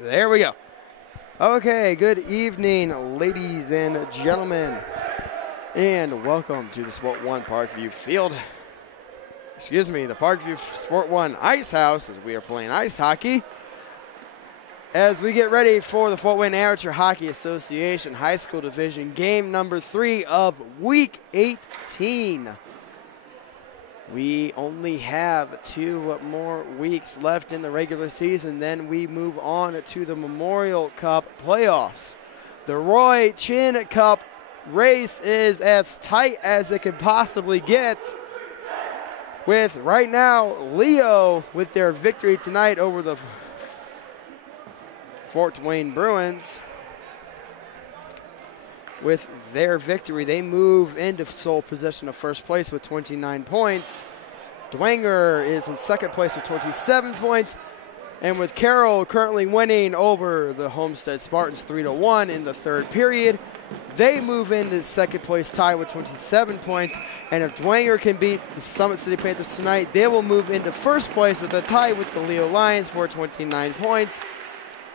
There we go. Okay, good evening, ladies and gentlemen, and welcome to the Sport 1 Parkview Field. Excuse me, the Parkview Sport 1 Ice House, as we are playing ice hockey. As we get ready for the Fort Wayne Amateur Hockey Association High School Division game number 3 of Week 18. We only have 2 more weeks left in the regular season, then we move on to the Memorial Cup playoffs. The Roy Chin Cup race is as tight as it could possibly get, with right now Leo with their victory tonight over the Fort Wayne Bruins. With their victory, they move into sole possession of first place with 29 points. Dwenger is in second place with 27 points. And with Carroll currently winning over the Homestead Spartans 3-1 in the third period, they move into second place tie with 27 points. And if Dwenger can beat the Summit City Panthers tonight, they will move into first place with a tie with the Leo Lions for 29 points.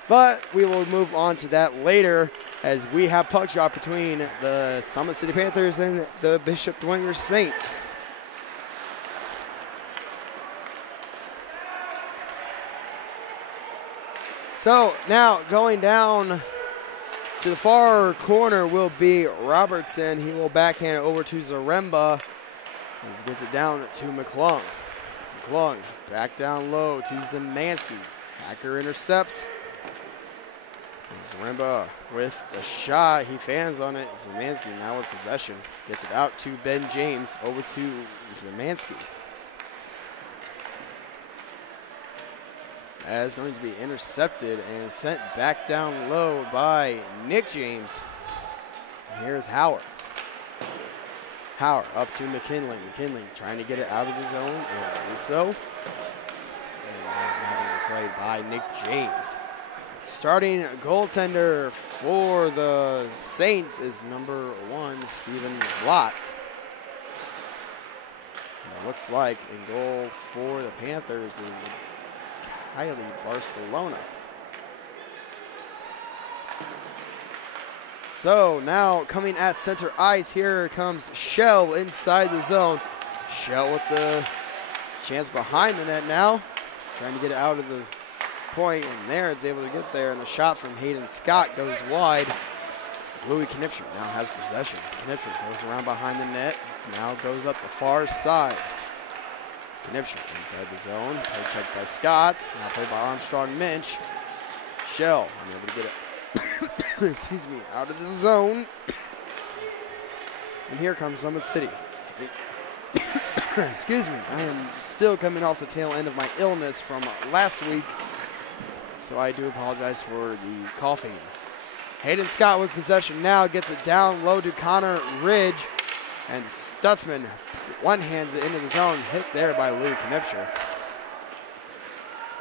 But we will move on to that later, as we have puck drop between the Summit City Panthers and the Bishop Dwenger Saints. So now going down to the far corner will be Robertson. He will backhand it over to Zaremba as he gets it down to McClung. McClung back down low to Zemansky. Hacker intercepts. And Zaremba with the shot. He fans on it. Zemansky now with possession. Gets it out to Ben James. Over to Zemansky. That is going to be intercepted and sent back down low by Nick James. And here's Howard. Howard up to McKinley. McKinley trying to get it out of the zone. And do so. And that is now going to be played by Nick James. Starting goaltender for the Saints is number 1, Stephen Lott. And it looks like in goal for the Panthers is Kylie Barcelona. So now coming at center ice, here comes Shell inside the zone. Shell with the chance behind the net now, trying to get it out of the point, and there it's able to get there, and the shot from Hayden Scott goes wide. Louis Knipscher now has possession. Knipscher goes around behind the net, now goes up the far side. Knipscher inside the zone, play checked by Scott, now played by Armstrong Minch. Shell unable to get it excuse me, out of the zone. And here comes Summit City. Excuse me, I am still coming off the tail end of my illness from last week, so I do apologize for the coughing. Hayden Scott with possession now, gets it down low to Connor Ridge, and Stutzman one-hands it into the zone, hit there by Louis Knipscher.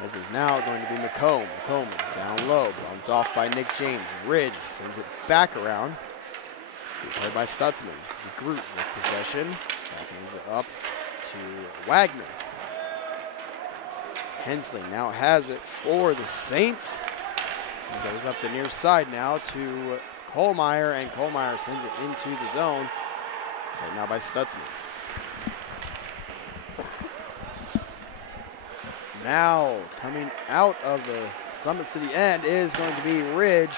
This is now going to be McComb. McComb down low, bumped off by Nick James. Ridge sends it back around. Played by Stutzman. Groot with possession. Backhands it up to Wagner. Hensley now has it for the Saints. So he goes up the near side now to Kohlmeyer, and Kohlmeyer sends it into the zone. Right now by Stutzman. Now coming out of the Summit City end is going to be Ridge.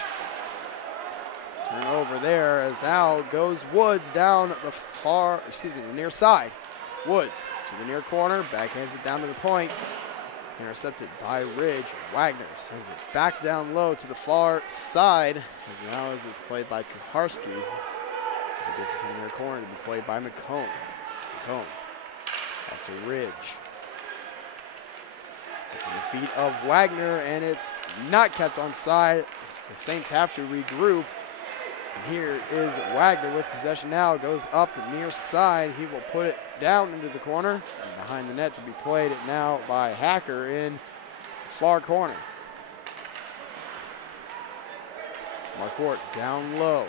Turnover there as now goes Woods down the near side. Woods to the near corner, backhands it down to the point. Intercepted by Ridge. Wagner sends it back down low to the far side, as now as it's played by Kucharski. As it gets to the near corner to be played by McComb. McComb up to Ridge. It's in the feet of Wagner, and it's not kept onside. The Saints have to regroup. And here is Wagner with possession now. Goes up the near side. He will put it down into the corner. And behind the net to be played now by Hacker in the far corner. Marquardt down low.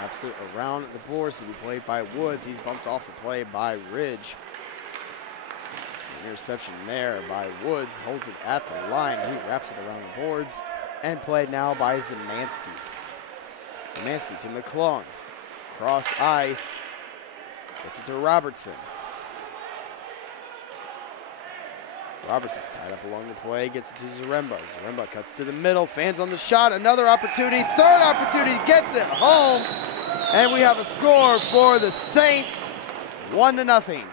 Wraps it around the boards to be played by Woods. He's bumped off the play by Ridge. Interception there by Woods, holds it at the line. He wraps it around the boards. and played now by Szymanski. Szymanski to McClung. Cross ice. Gets it to Robertson. Robertson tied up along the play, gets it to Zaremba. Zaremba cuts to the middle, fans on the shot, another opportunity, third opportunity, gets it home. And we have a score for the Saints, 1-0.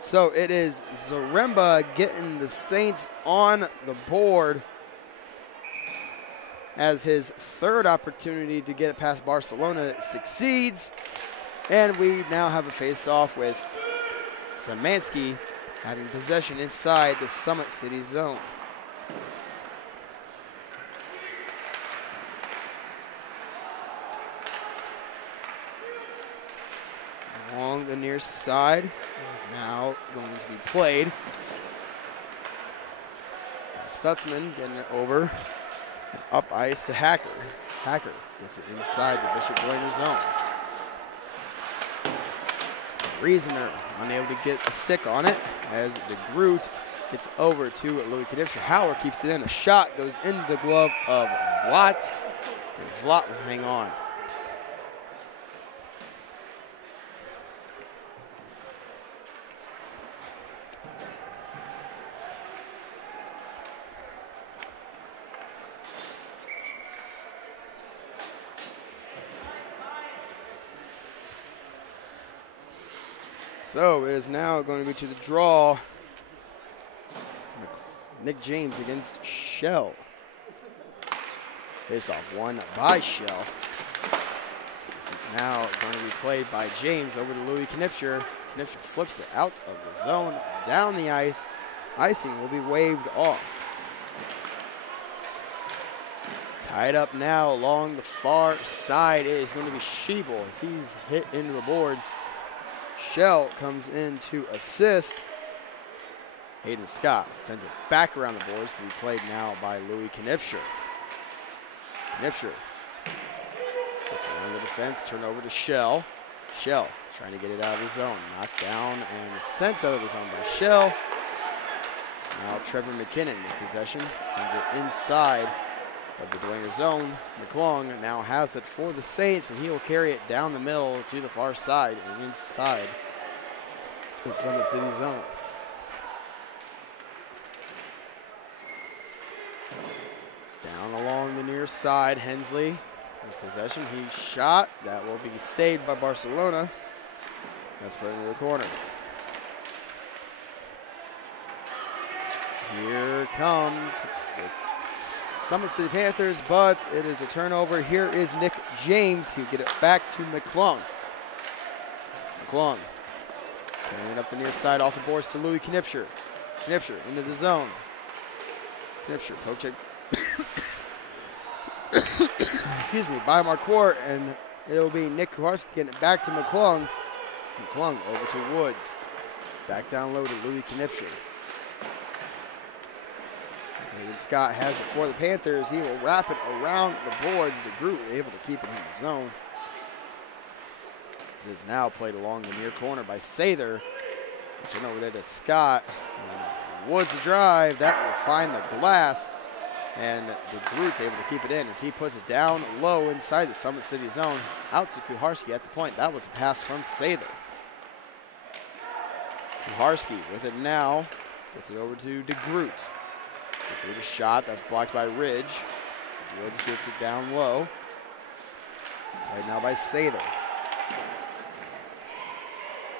So it is Zaremba getting the Saints on the board as his third opportunity to get it past Barcelona succeeds. And we now have a face-off with Szymanski having possession inside the Summit City zone. Along the near side is now going to be played. Stutzman getting it over. Up ice to Hacker. Hacker gets it inside the Bishop Dwenger zone. Reasoner unable to get the stick on it as DeGroot gets over to Louis Knipscher. Howler keeps it in. A shot goes into the glove of Vlat, and Vlat will hang on. So it is now going to be to the draw. Nick James against Shell. Face off won by Shell. This is now going to be played by James over to Louis Knipscher. Knipscher flips it out of the zone, down the ice. Icing will be waved off. Tied up now along the far side. It is going to be Schiebel as he's hit into the boards. Shell comes in to assist. Hayden Scott sends it back around the boards to be played now by Louis Knipscher. Knipscher gets around the defense, turn over to Shell. Shell trying to get it out of the zone. Knocked down and sent out of the zone by Shell. It's now Trevor McKinnon with possession. Sends it inside of the Dwenger zone. McClung now has it for the Saints, and he will carry it down the middle to the far side and inside the Summit City zone. Down along the near side, Hensley with possession. He shot. That will be saved by Barcelona. That's put into the corner. Here comes the Summit City Panthers, but it is a turnover. Here is Nick James. He'll get it back to McClung. McClung carrying it up the near side off the boards to Louis Knipscher. Knipscher into the zone. Knipscher poke it. Excuse me, by Marquardt, and it'll be Nick Kuharski getting it back to McClung. McClung over to Woods. Back down low to Louis Knipscher. And Scott has it for the Panthers. He will wrap it around the boards. DeGroot able to keep it in the zone. This is now played along the near corner by Sather. Turn over there to Scott. And Woods the drive. That will find the glass. And DeGroot's able to keep it in as he puts it down low inside the Summit City zone. Out to Kuharski at the point. That was a pass from Sather. Kuharski with it now. Gets it over to DeGroot. DeGroot a shot. That's blocked by Ridge. Woods gets it down low. Right now by Sather.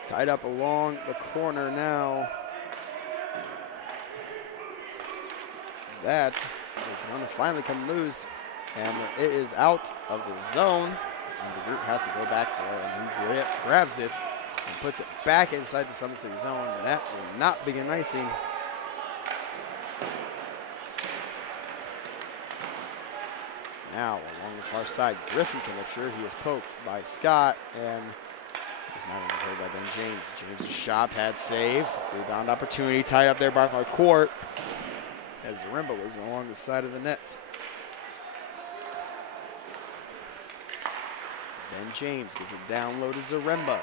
Tied up along the corner now. That is going to finally come loose, and it is out of the zone, and DeGroot has to go back for it, and he grabs it and puts it back inside the Summit City zone, and that will not begin icing. Now, along the far side, Griffin Knipscher. He is poked by Scott, and he's not going to go by Ben James. James' shot pad save. Rebound opportunity tied up there by Marquardt as Zaremba was along the side of the net. Ben James gets it down low to Zaremba.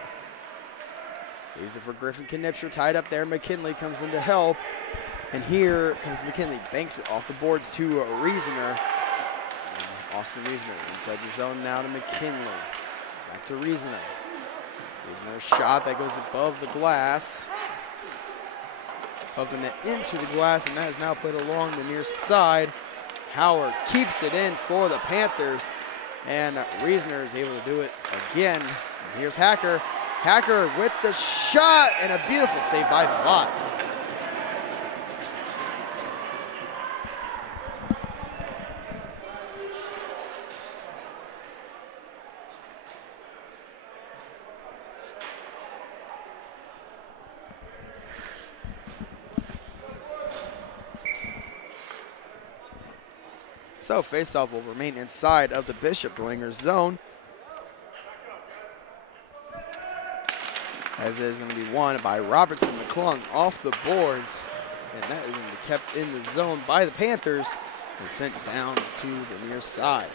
Leaves it for Griffin Knipscher, tied up there. McKinley comes in to help. And here comes McKinley, banks it off the boards to Reasoner. Austin Reasoner inside the zone now to McKinley. Back to Reasoner. Reasoner shot that goes above the glass. Above the net into the glass, and that is now played along the near side. Howard keeps it in for the Panthers, and Reasoner is able to do it again. And here's Hacker. Hacker with the shot, and a beautiful save by Vaught. So faceoff will remain inside of the Bishop Dwenger zone, as it is going to be won by Robertson McClung off the boards, and that is going to be kept in the zone by the Panthers and sent down to the near side.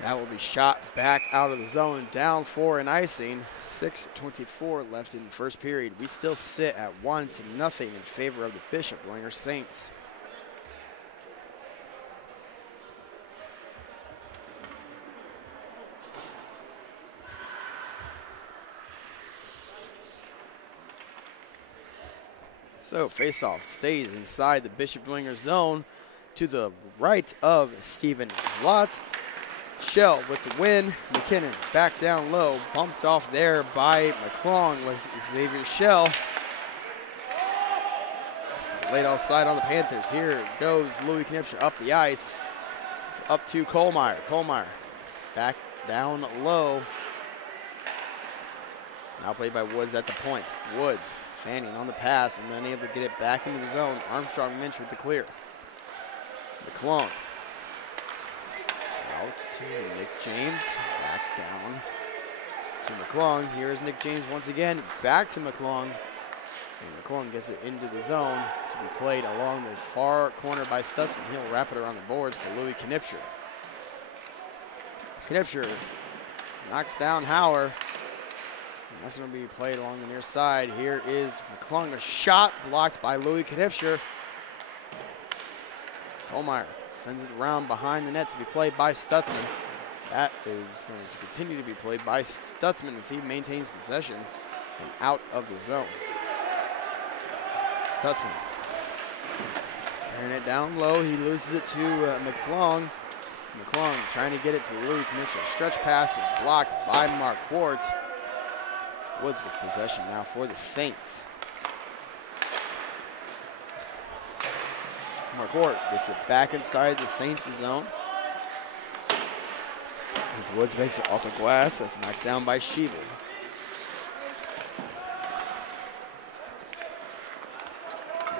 That will be shot back out of the zone, down for an icing. 6:24 left in the first period. We still sit at 1-0 in favor of the Bishop Dwenger Saints. So faceoff stays inside the Bishop Dwenger zone to the right of Stephen Vaught. Shell with the win. McKinnon back down low, bumped off there by McClung was Xavier Shell. Laid offside on the Panthers. Here goes Louis Knipscher up the ice. It's up to Kohlmeyer. Kohlmeyer back down low. It's now played by Woods at the point. Woods fanning on the pass and then able to get it back into the zone. Armstrong Minch with the clear. McClung out to Nick James. Back down to McClung. Here's Nick James once again. Back to McClung. And McClung gets it into the zone to be played along the far corner by Stutzman. He'll wrap it around the boards to Louis Knipscher. Knipscher knocks down Hauer. And that's going to be played along the near side. Here is McClung, a shot blocked by Louis Knipscher. Kohlmeyer sends it around behind the net to be played by Stutzman. That is going to continue to be played by Stutzman as he maintains possession and out of the zone. Stutzman carrying it down low. He loses it to McClung. McClung trying to get it to Louis Knipscher. Stretch pass is blocked by Mark Ward. Woods with possession now for the Saints. Mark Ward gets it back inside the Saints' zone. As Woods makes it off the glass, that's knocked down by Sheever.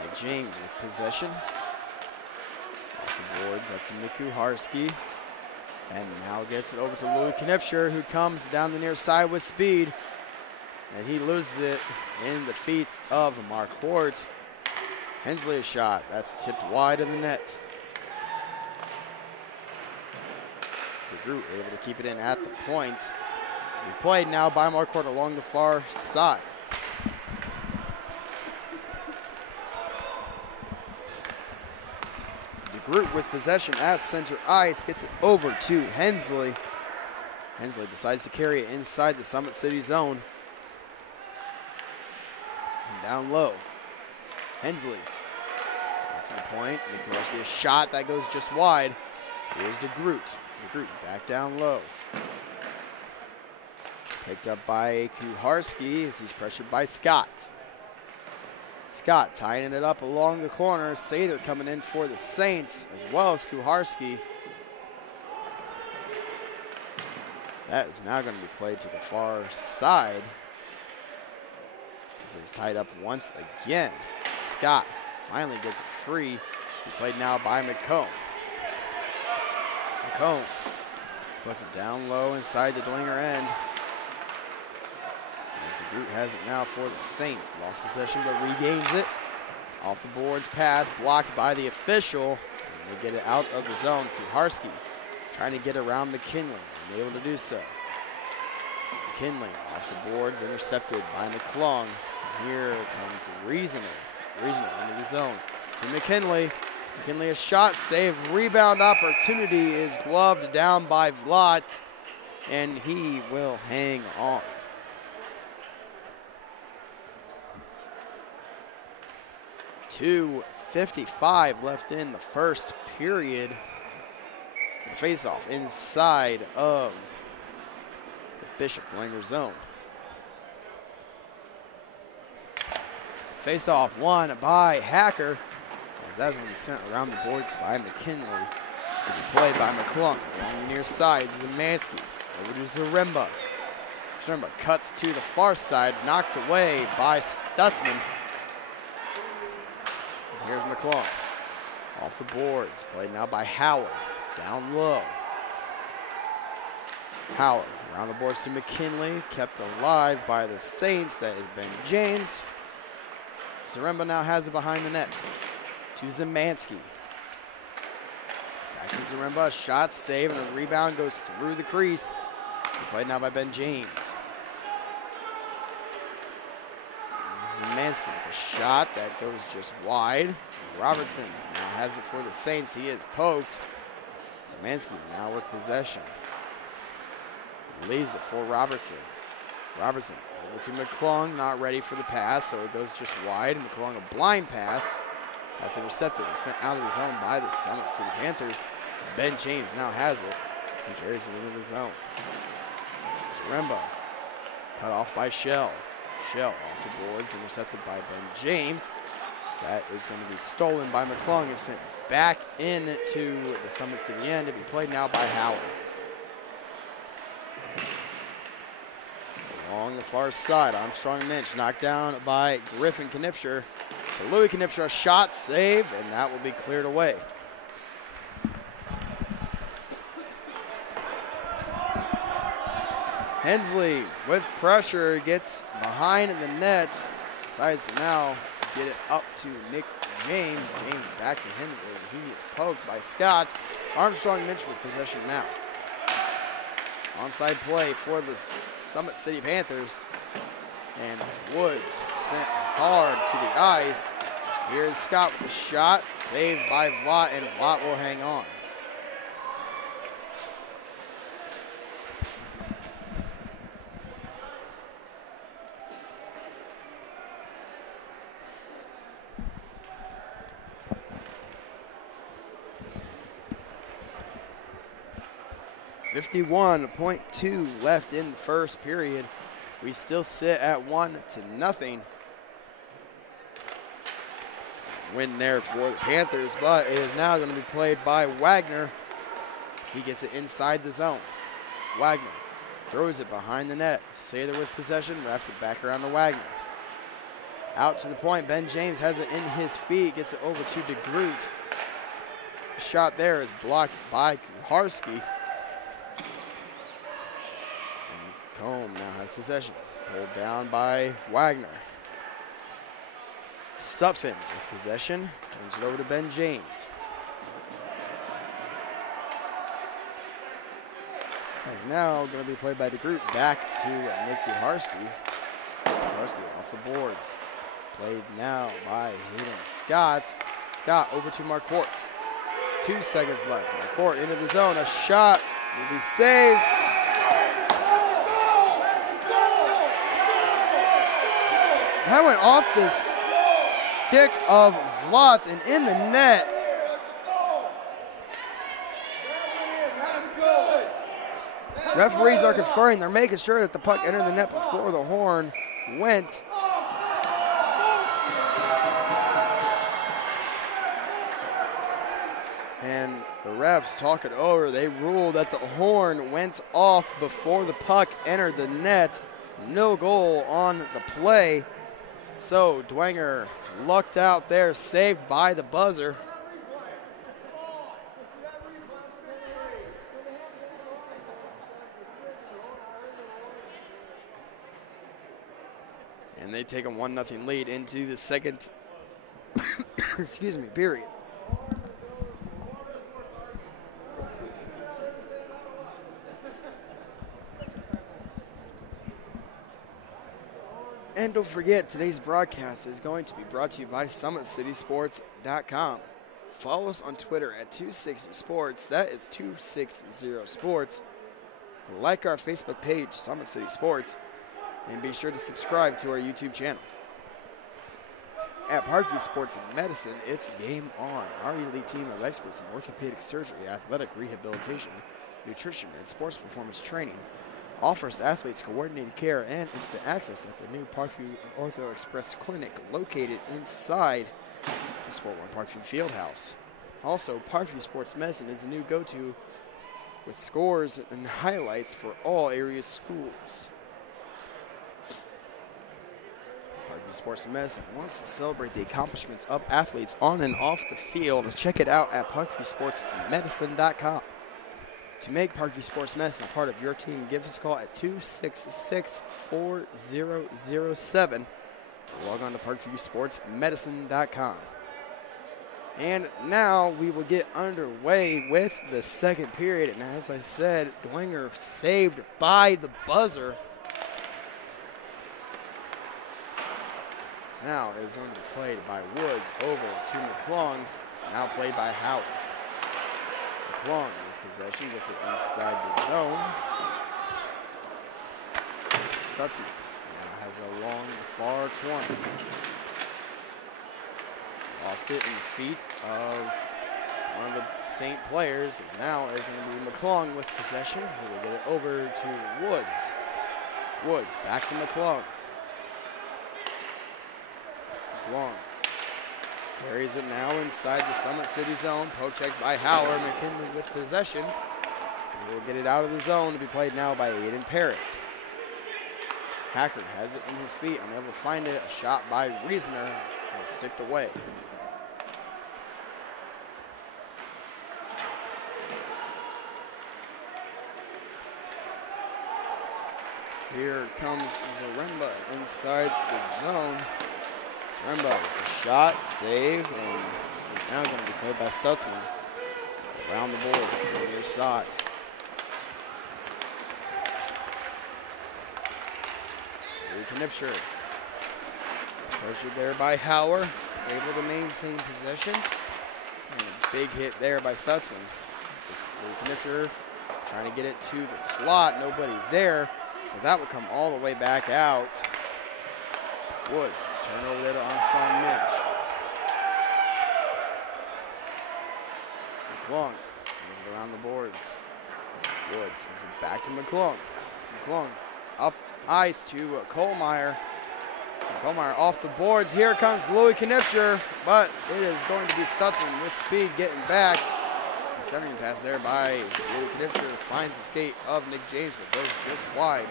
Nick James with possession. Off the boards up to Nick Kuharski. And now gets it over to Louis Knipscher, who comes down the near side with speed. And he loses it in the feet of Mark Hort. Hensley a shot. That's tipped wide of the net. DeGroot able to keep it in at the point. To be played now by Mark Hort along the far side. DeGroot with possession at center ice. Gets it over to Hensley. Hensley decides to carry it inside the Summit City zone. Down low. Hensley out to the point. Nick a shot that goes just wide. Here's DeGroot. DeGroot back down low. Picked up by Kuharski as he's pressured by Scott. Scott tying it up along the corner. Sather coming in for the Saints as well as Kuharski. That is now going to be played to the far side. It's tied up once again. Scott finally gets it free. Be played now by McComb. McComb puts it down low inside the Dwenger end. As DeGroot has it now for the Saints. Lost possession but regains it. Off the boards pass blocked by the official. And they get it out of the zone. Kuharski trying to get around McKinley, unable to do so. McKinley off the boards, intercepted by McClung. Here comes Reasoner into the zone to McKinley. McKinley a shot, save, rebound opportunity is gloved down by Vlad, and he will hang on. .2:55 left in the first period. The face-off inside of the Bishop Dwenger zone. Face-off won by Hacker, as that's when he's sent around the boards by McKinley. To be played by McClung. Along the near side, Zemansky over to Zaremba. Zaremba cuts to the far side, knocked away by Stutzman. Here's McClung. Off the boards, played now by Howard. Down low. Howard around the boards to McKinley, kept alive by the Saints. That is Ben James. Zaremba now has it behind the net. To Zemansky. Back to Zaremba, shot, save, and a rebound goes through the crease. Played now by Ben James. Zemansky with a shot that goes just wide. Robertson now has it for the Saints. He is poked. Zemansky now with possession. Leaves it for Robertson. Robertson over to McClung, not ready for the pass, so it goes just wide. McClung a blind pass. That's intercepted and sent out of the zone by the Summit City Panthers. Ben James now has it. He carries it into the zone. Zaremba cut off by Shell. Shell off the boards, intercepted by Ben James. That is going to be stolen by McClung and sent back into the Summit City end to be played now by Howard. Along the far side, Armstrong Minch knocked down by Griffin Knipscher. So Louis Knipscher, a shot, save, and that will be cleared away. Hensley with pressure gets behind the net, decides to now get it up to Nick James. James back to Hensley. He is poked by Scott. Armstrong Minch with possession now. Onside play for the Summit City Panthers. And Woods sent hard to the ice. Here's Scott with the shot, saved by Vlot, and Vlot will hang on. .2 left in the first period. We still sit at 1-0. Win there for the Panthers, but it is now going to be played by Wagner. He gets it inside the zone. Wagner throws it behind the net. Sather with possession, wraps it back around to Wagner. Out to the point, Ben James has it in his feet, gets it over to DeGroot. The shot there is blocked by Kuharski. Combe now has possession. Pulled down by Wagner. Sutphin with possession. Turns it over to Ben James. Is now going to be played by DeGroot. Back to Nick Kuharski. Kuharski off the boards. Played now by Hayden Scott. Scott over to Marquardt. 2 seconds left. Marquardt into the zone. A shot will be saved. That went off the stick of Vlot and in the net. Referees are conferring. They're making sure that the puck entered the net before the horn went. And the refs talk it over. They ruled that the horn went off before the puck entered the net. No goal on the play. So Dwenger lucked out there, saved by the buzzer. And they take a 1-0 lead into the second excuse me, period. And don't forget, today's broadcast is going to be brought to you by SummitCitySports.com. Follow us on Twitter at 260sports. That is 260sports. Like our Facebook page, Summit City Sports, and be sure to subscribe to our YouTube channel. At Parkview Sports Medicine, it's game on. Our elite team of experts in orthopedic surgery, athletic rehabilitation, nutrition, and sports performance training offers athletes coordinated care and instant access at the new Parkview Ortho Express Clinic located inside the Sport One Parkview Fieldhouse. Also, Parkview Sports Medicine is a new go-to with scores and highlights for all area schools. Parkview Sports Medicine wants to celebrate the accomplishments of athletes on and off the field. Check it out at ParkviewSportsMedicine.com. To make Parkview Sports Medicine a part of your team, give us a call at 266-4007. Log on to ParkviewSportsMedicine.com. And now we will get underway with the second period. And as I said, Dwenger saved by the buzzer. Now it is going to be played by Woods over to McClung. Now played by Howard. McClung with possession, gets it inside the zone. Stutzman now has a long far corner. Lost it in the feet of one of the St. players. Now is going to be McClung with possession. He will get it over to Woods. Woods back to McClung. McClung carries it now inside the Summit City zone. Poke check by Howard. McKinley with possession. He will get it out of the zone to be played now by Aiden Parrott. Hacker has it in his feet, unable to find it. A shot by Reasoner. It's sticked away. Here comes Zaremba inside the zone. Zaremba, a shot, save, and he's now going to be played by Stutzman. Around the boards, so near side. Knipscher. Pressured there by Hauer, able to maintain possession. And a big hit there by Stutzman. Knipscher trying to get it to the slot, nobody there. So that would come all the way back out. Woods, turn over there to Armstrong Minch. McClung sends it around the boards. Woods sends it back to McClung. McClung up ice to Kohlmeyer. Kohlmeyer off the boards. Here comes Louis Knipscher, but it is going to be Stutzman with speed getting back. The centering pass there by Louis Knipscher finds the skate of Nick James, but goes just wide.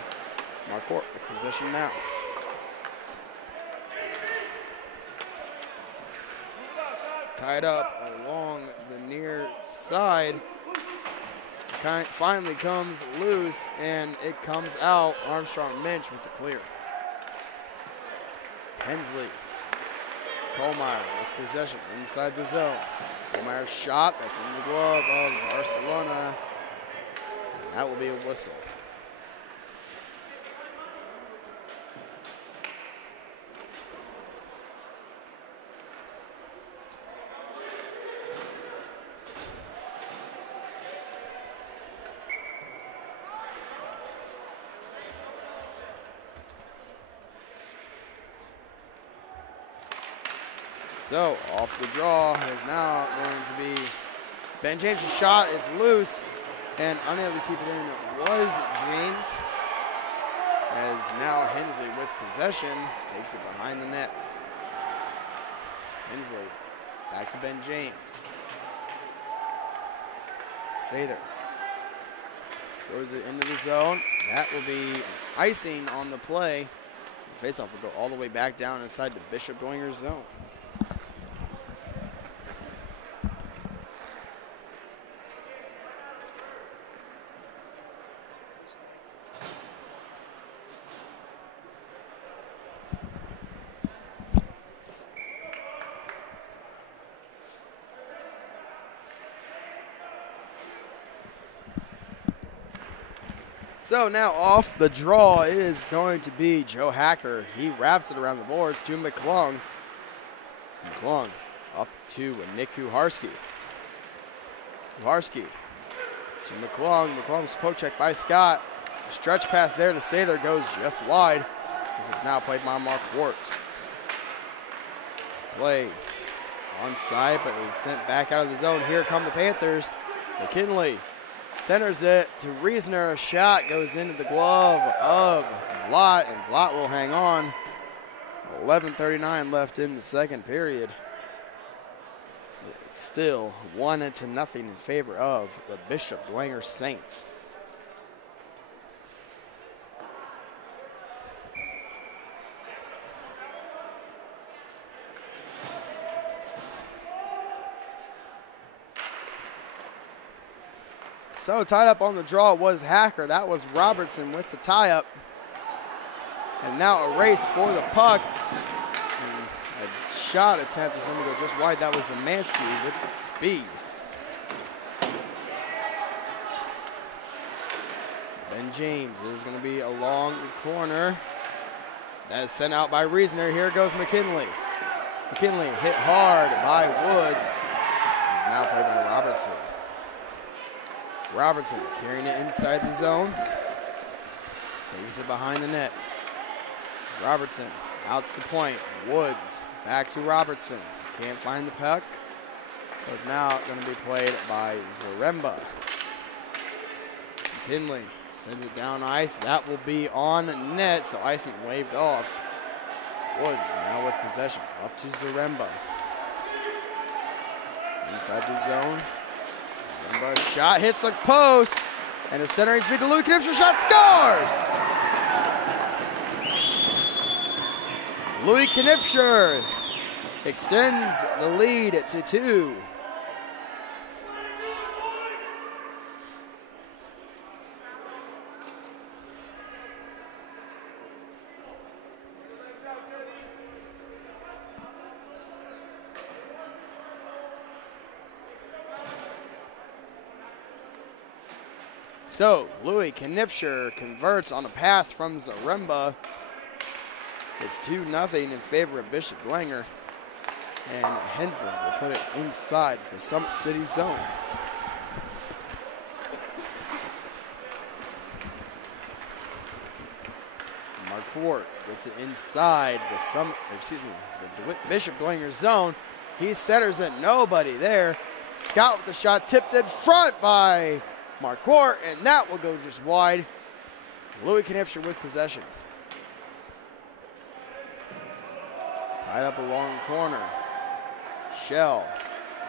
Marquardt with possession now. Tied up along the near side. Finally comes loose, and it comes out. Armstrong Minch with the clear. Hensley. Kohlmeyer with possession inside the zone. Kohlmeyer's shot, that's in the glove of Barcelona. And that will be a whistle. So, off the draw is now going to be Ben James' shot. It's loose and unable to keep it in was James. As now Hensley with possession takes it behind the net. Hensley back to Ben James. Sather throws it into the zone. That will be icing on the play. The faceoff will go all the way back down inside the Bishop Dwenger zone. So now off the draw is going to be Joe Hacker. He wraps it around the boards to McClung. McClung up to Nick Kuharski. Kuharski to McClung. McClung's poke check by Scott. Stretch pass there to Sather goes just wide. This is now played by Mark Wart. Play onside, but is sent back out of the zone. Here come the Panthers. McKinley centers it to Reasoner. A shot goes into the glove of Vlatt, and Vlatt will hang on. 11:39 left in the second period. It's still 1-0 in favor of the Bishop Dwenger Saints. So tied up on the draw was Hacker. That was Robertson with the tie-up. And now a race for the puck. And a shot attempt is going to go just wide. That was Zemansky with speed. Ben James is going to be along the corner. That is sent out by Reasoner. Here goes McKinley. McKinley hit hard by Woods. This is now played by Robertson. Robertson carrying it inside the zone. Takes it behind the net. Robertson out to the point. Woods back to Robertson. Can't find the puck. So it's now going to be played by Zaremba. McKinley sends it down ice. That will be on net. So icing waved off. Woods now with possession. Up to Zaremba. Inside the zone. Zaremba shot hits the post. And a centering feed to Louis Knipscher. Shot scores! Louis Knipscher extends the lead to 2. So Louis Knipscher converts on a pass from Zaremba. It's 2-0 in favor of Bishop Dwenger. And Hensley will put it inside the Summit City zone. Mark Wart gets it inside the Bishop Dwenger zone. He centers it, nobody there. Scott with the shot, tipped in front by Mark Wart, and that will go just wide. Louis Knipscher with possession. Tied up along the corner. Shell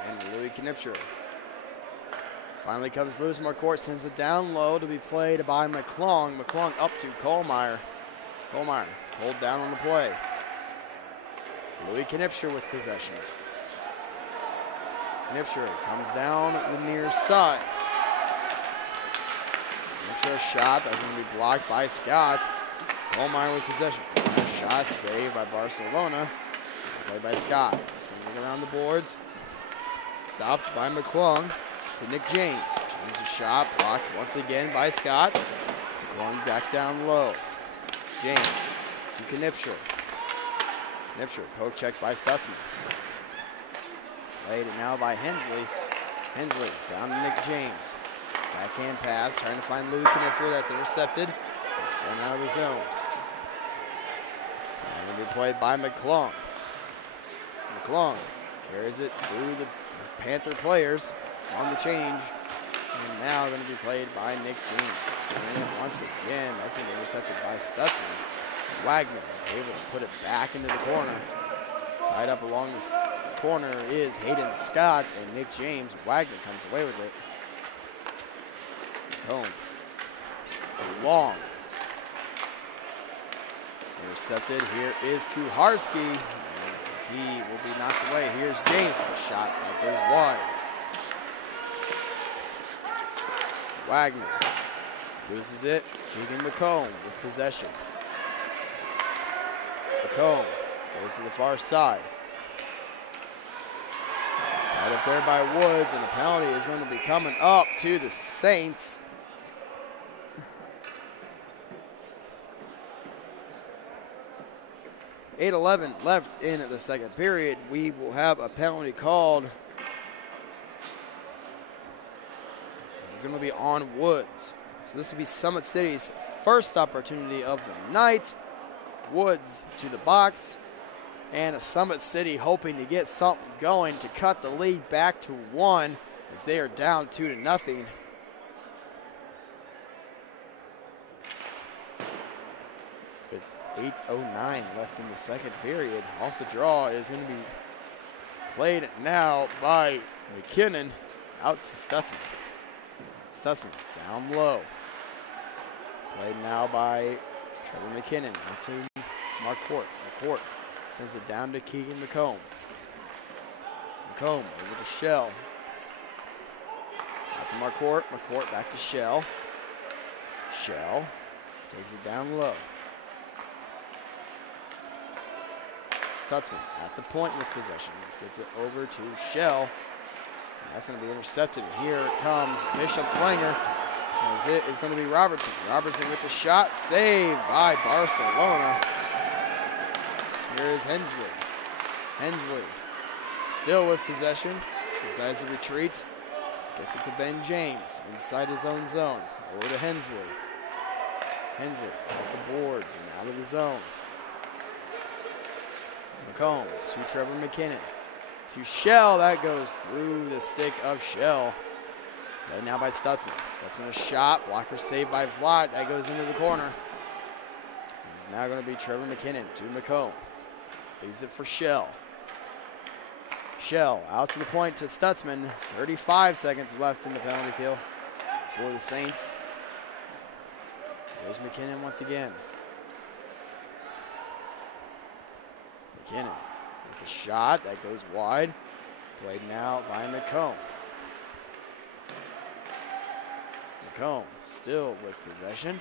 and Louis Knipscher. Finally comes loose. Mark Wart sends it down low to be played by McClung. McClung up to Kohlmeyer. Kohlmeyer pulled down on the play. Louis Knipscher with possession. Knipscher comes down the near side. Knipscher shot that's going to be blocked by Scott. Kohlmeyer with possession. Shot saved by Barcelona. Played by Scott. Sends it around the boards. Stopped by McClung to Nick James. James' a shot blocked once again by Scott. McClung back down low. James to Knipscher. Knipscher poke check by Stutzman. Played it now by Hensley. Hensley down to Nick James. Backhand pass, trying to find Louis Knipscher. That's intercepted and sent out of the zone. Now going to be played by McClung. McClung carries it through the Panther players on the change. And now going to be played by Nick James. Sending it once again. That's going to be intercepted by Stutzman. Wagner able to put it back into the corner. Tied up along this corner is Hayden Scott and Nick James. Wagner comes away with it. Home to Long. Intercepted. Here is Kuharski. He will be knocked away. Here's James. A shot that goes wide. Wagner loses it. Keegan McComb with possession. McComb goes to the far side. Tied up there by Woods, and the penalty is going to be coming up to the Saints. 8:11 left in the second period. We will have a penalty called. This is going to be on Woods. So this will be Summit City's first opportunity of the night. Woods to the box. And a Summit City hoping to get something going to cut the lead back to 1 as they are down 2-0. With 8:09 left in the second period. Off the draw is going to be played now by McKinnon out to Stutzman. Stutzman down low. Played now by Trevor McKinnon out to Marquardt. Marquardt sends it down to Keegan McComb. McComb over to Shell. Out to Marquardt. Marquardt back to Shell. Shell takes it down low. Stutzman at the point with possession. Gets it over to Shell. And that's going to be intercepted. And here comes Bishop Dwenger. As it is going to be Robertson. Robertson with the shot. Saved by Barcelona. Here is Hensley. Hensley still with possession. Decides to retreat. Gets it to Ben James inside his own zone. Over to Hensley. Hensley off the boards and out of the zone. McComb to Trevor McKinnon. To Shell. That goes through the stick of Shell. Played now by Stutzman. Stutzman a shot. Blocker saved by Vlad. That goes into the corner. It's now going to be Trevor McKinnon to McComb. Leaves it for Shell. Shell out to the point to Stutzman. 35 seconds left in the penalty kill for the Saints. There's McKinnon once again. McKinnon with a shot that goes wide. Played now by McComb. McComb still with possession.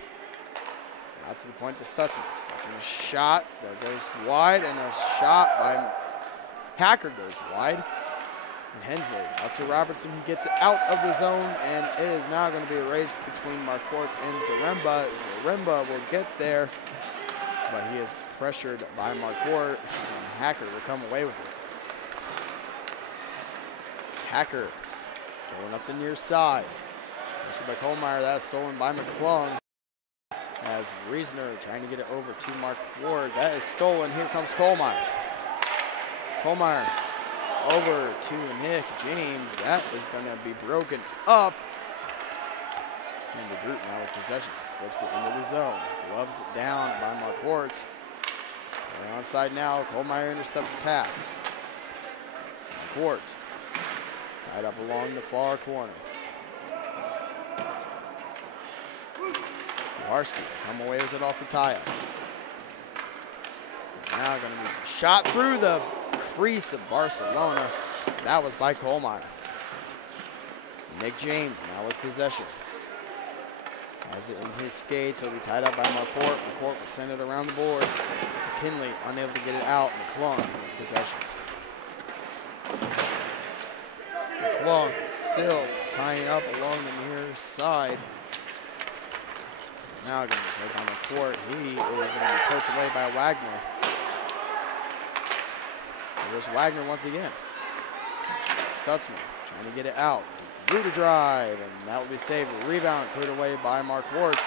Out to the point to Stutzman. Stutzman a shot that goes wide, and a shot by Hacker goes wide. And Hensley out to Robertson, who gets it out of the zone, and it is now going to be a race between Marquardt and Zaremba. Zaremba will get there, but he is pressured by Marquardt, and Hacker will come away with it. Hacker going up the near side. Pressured by Kohlmeyer, that's stolen by McClung. As Reisner trying to get it over to Marquardt. That is stolen. Here comes Kohlmeyer. Kohlmeyer over to Nick James. That is going to be broken up. And the group now with possession. Flips it into the zone. Gloved down by Marquardt. Play onside now. Kohlmeyer intercepts the pass. Marquardt tied up along the far corner. Varsky come away with it off the tie-up. It's now going to be shot through the crease of Barcelona. That was by Kohlmeyer. Nick James now with possession. Has it in his skates. He'll be tied up by Marquardt. Marquardt will send it around the boards. McKinley unable to get it out. McClung with possession. McClung still tying up along the near side. It's now going to be played by McCourt. He is going to be poked away by Wagner. There's Wagner once again. Stutzman trying to get it out. Drew to drive, and that will be saved. A rebound cleared away by McCourt.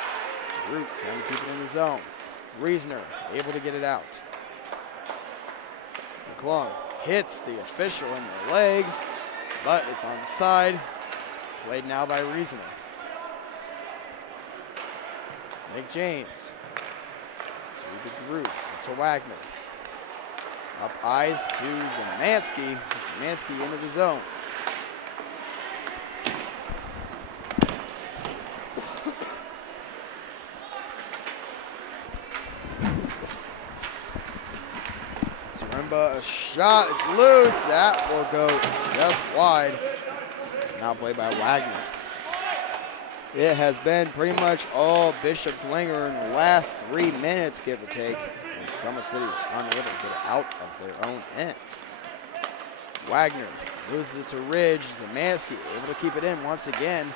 Drew trying to keep it in the zone. Reisner able to get it out. McClung hits the official in the leg, but it's onside. Played now by Reisner. Nick James to the group, to Wagner. Up eyes to Zemansky. Zemansky into the zone. Zaremba, a shot, it's loose. That will go just wide. It's now played by Wagner. It has been pretty much all Bishop Dwenger in the last 3 minutes, give or take. And Summit City's unable to get it out of their own end. Wagner loses it to Ridge. Zemansky able to keep it in once again.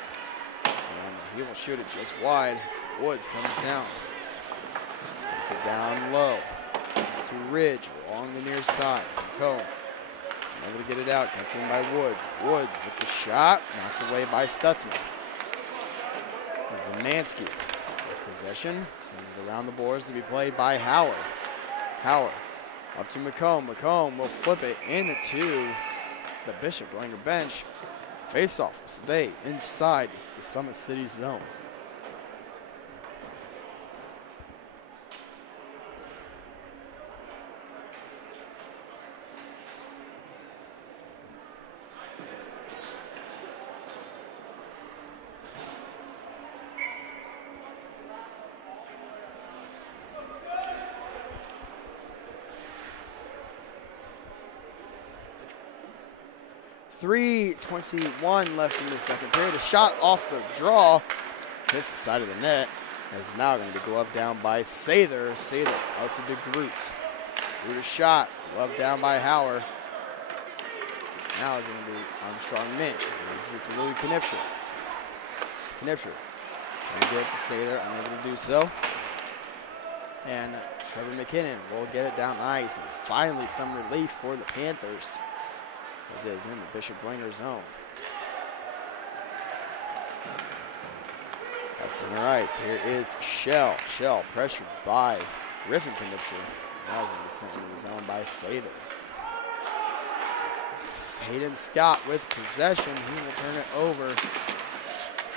And he will shoot it just wide. Woods comes down. Gets it down low. to Ridge along the near side. McComb able to get it out, kept in by Woods. Woods with the shot, knocked away by Stutzman. Zemansky with possession, sends it around the boards to be played by Howard. Howard up to McComb. McComb will flip it into the Bishop Dwenger bench. Face-off will stay inside the Summit City zone. .3:21 left in the second period. A shot off the draw. Hits the side of the net. Is now going to be gloved down by Sather. Sather out to DeGroot. DeGroot a shot. Gloved down by Howard. Now it's going to be Armstrong Minch. Loses it to Louis Knipscher. Knipscher trying to get it to Sather. Unable to do so. And Trevor McKinnon will get it down ice. And finally some relief for the Panthers. As is in the Bishop Dwenger zone. That's center ice. Here is Shell. Shell pressured by Griffin Knipscher. That is going to be sent into the zone by Sather. Hayden Scott with possession. He will turn it over.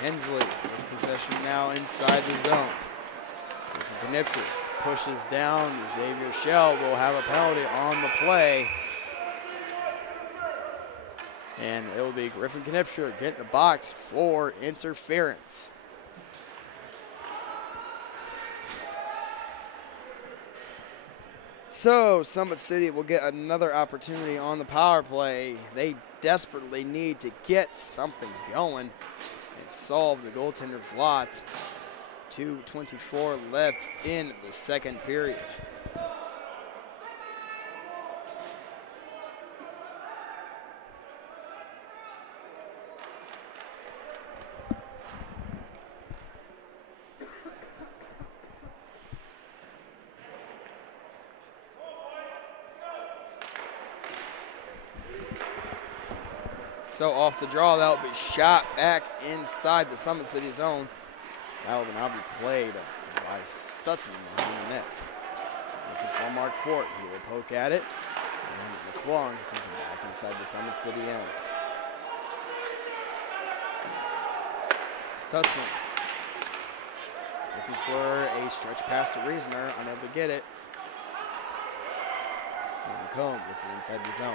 Hensley with possession now inside the zone. Griffin Knipscher pushes down. Xavier Shell will have a penalty on the play. And it will be Griffin Knipscher get the box for interference. So Summit City will get another opportunity on the power play. They desperately need to get something going and solve the goaltender's lot. 2:24 left in the second period. So off the draw, that will be shot back inside the Summit City zone. That will now be played by Stutzman behind the net. Looking for Mark Quart. He will poke at it. And McClung sends him back inside the Summit City end. Stutzman looking for a stretch pass to Reasoner. Unable to get it. And McComb gets it inside the zone.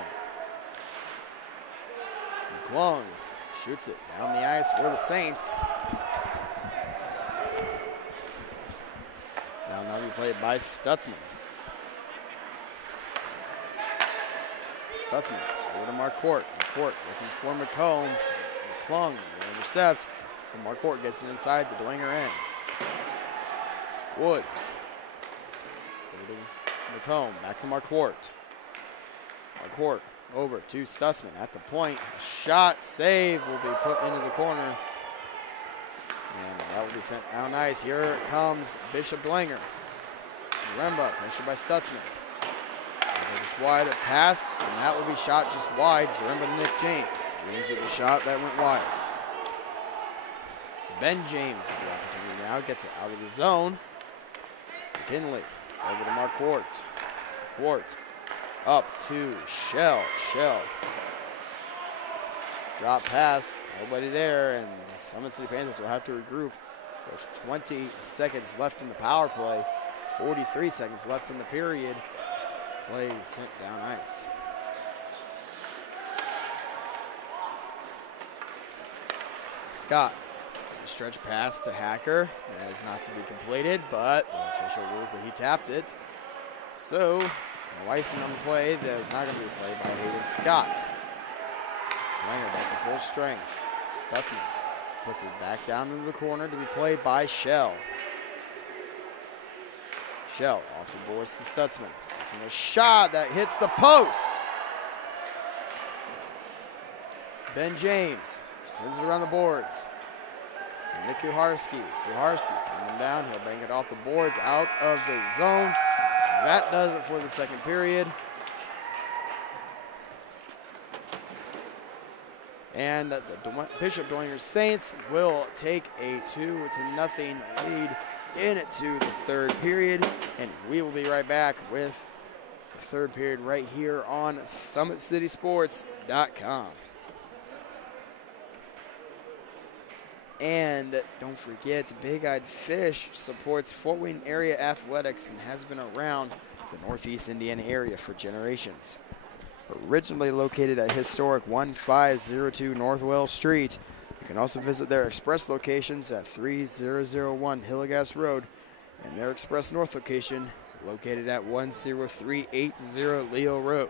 McClung shoots it down the ice for the Saints. That'll now be played by Stutzman. Stutzman over to Marquardt. Marquardt looking for McComb. McClung will intercept. And Marquardt gets it inside the Dwenger end. Woods. Over to McComb. Back to Marquardt. Marquardt over to Stutzman at the point. A shot save will be put into the corner. And that will be sent down ice. Here comes Bishop Dwenger. Zaremba pressured by Stutzman. Just wide pass, and that will be shot just wide. Zaremba to Nick James. James with the shot that went wide. Ben James with the opportunity now. Gets it out of the zone. McKinley over to Marquardt. Quart up to Shell. Shell. Drop pass. Nobody there. And the Summit City Panthers will have to regroup with 20 seconds left in the power play. 43 seconds left in the period. Play sent down ice. Scott. A stretch pass to Hacker. That is not to be completed, but the official rules that he tapped it. So, no icing on the play. That is not going to be played by Hayden Scott. Dwenger back to full strength. Stutzman puts it back down into the corner to be played by Shell. Shell off the boards to Stutzman. Stutzman a shot that hits the post. Ben James sends it around the boards to Nick Kuharski. Kuharski coming down. He'll bang it off the boards out of the zone. that does it for the second period. And the Bishop Dwenger Saints will take a 2-0 lead into the third period. And we will be right back with the third period right here on SummitCitySports.com. And don't forget, Big Eyed Fish supports Fort Wayne area athletics and has been around the Northeast Indiana area for generations. Originally located at historic 1502 North Wells Street, you can also visit their express locations at 3001 Hillegas Road and their express north location located at 10380 Leo Road.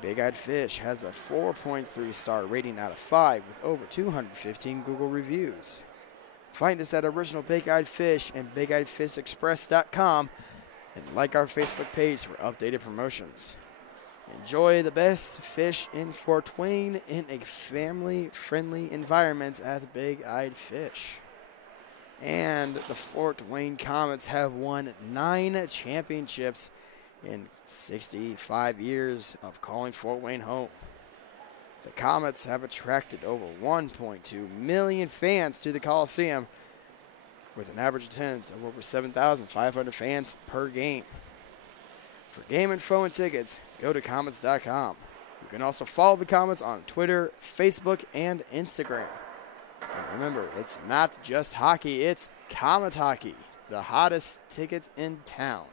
Big Eyed Fish has a 4.3 star rating out of 5 with over 215 Google reviews. Find us at Original Big Eyed Fish and BigEyedFishExpress.com and like our Facebook page for updated promotions. Enjoy the best fish in Fort Wayne in a family-friendly environment at Big Eyed Fish. And the Fort Wayne Comets have won 9 championships in 65 years of calling Fort Wayne home. The Comets have attracted over 1.2 million fans to the Coliseum with an average attendance of over 7,500 fans per game. For game info and tickets, go to Comets.com. You can also follow the Comets on Twitter, Facebook, and Instagram. And remember, it's not just hockey, it's Comet Hockey, the hottest tickets in town.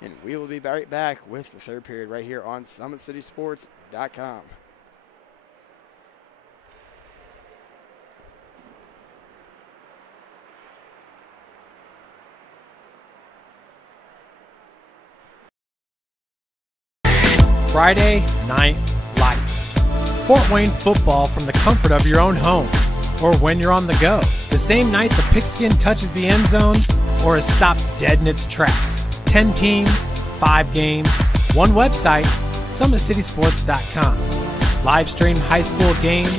And we will be right back with the third period right here on SummitCitySports.com. Friday Night Lights. Fort Wayne football from the comfort of your own home or when you're on the go. The same night the pigskin touches the end zone or is stopped dead in its tracks. 10 teams, 5 games, one website, SummitCitySports.com. Live stream high school games,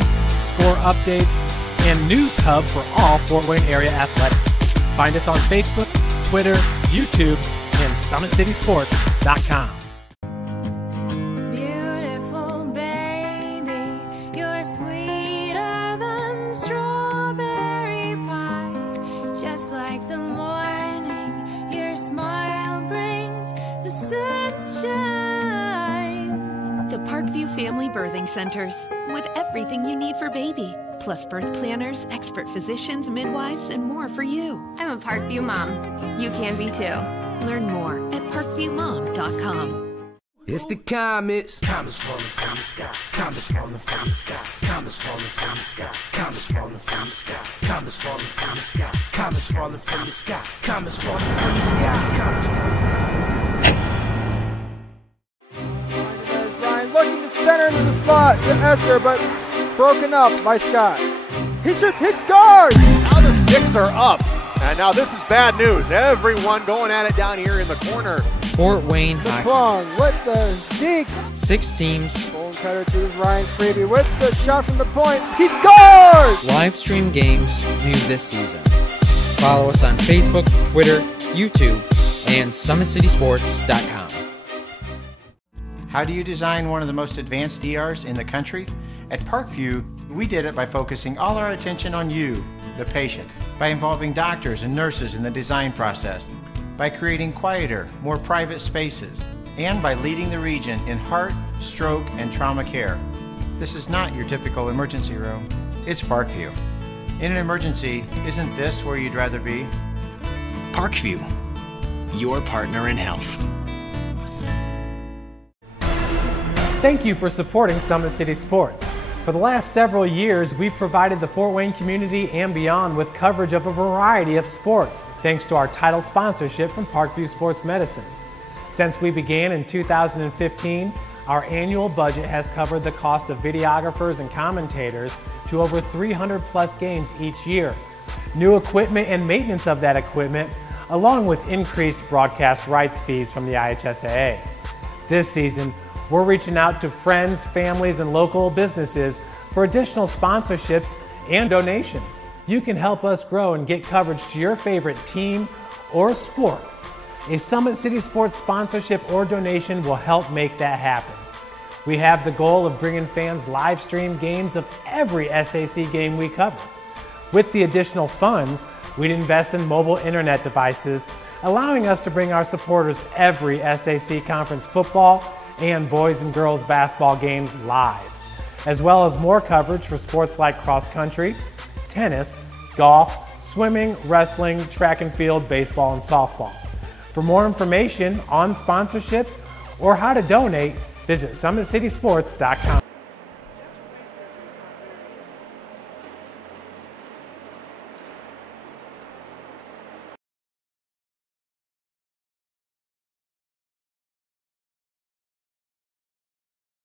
score updates, and news hub for all Fort Wayne area athletics. Find us on Facebook, Twitter, YouTube, and SummitCitySports.com. Family Birthing Centers, with everything you need for baby, plus birth planners, expert physicians, midwives, and more for you. I'm a Parkview mom. You can be too. Learn more at parkviewmom.com. It's the Comets. Comets falling from the sky. Comets falling from the sky. Comets falling from the sky. Comets falling from the sky. Comets falling from the sky. Comets falling from the sky. Comets falling from the sky. Comets falling from the sky. Looking to center into the slot to Esther, but broken up by Scott. He shoots, hit, scores! Now the sticks are up. And now this is bad news. Everyone going at it down here in the corner. Fort Wayne Hockey with the deke. 6 teams. Bone cutter to Ryan Freeby with the shot from the point. He scores! Live stream games new this season. Follow us on Facebook, Twitter, YouTube, and SummitCitySports.com. How do you design one of the most advanced ERs in the country? At Parkview, we did it by focusing all our attention on you, the patient, by involving doctors and nurses in the design process, by creating quieter, more private spaces, and by leading the region in heart, stroke, and trauma care. This is not your typical emergency room. It's Parkview. In an emergency, isn't this where you'd rather be? Parkview, your partner in health. Thank you for supporting Summit City Sports. For the last several years, we've provided the Fort Wayne community and beyond with coverage of a variety of sports, thanks to our title sponsorship from Parkview Sports Medicine. Since we began in 2015, our annual budget has covered the cost of videographers and commentators to over 300 plus games each year. New equipment and maintenance of that equipment, along with increased broadcast rights fees from the IHSAA. This season, we're reaching out to friends, families, and local businesses for additional sponsorships and donations. You can help us grow and get coverage to your favorite team or sport. A Summit City Sports sponsorship or donation will help make that happen. We have the goal of bringing fans live stream games of every SAC game we cover. With the additional funds, we'd invest in mobile internet devices, allowing us to bring our supporters every SAC conference football and boys and girls basketball games live, as well as more coverage for sports like cross country, tennis, golf, swimming, wrestling, track and field, baseball, and softball. For more information on sponsorships or how to donate, visit SummitCitySports.com.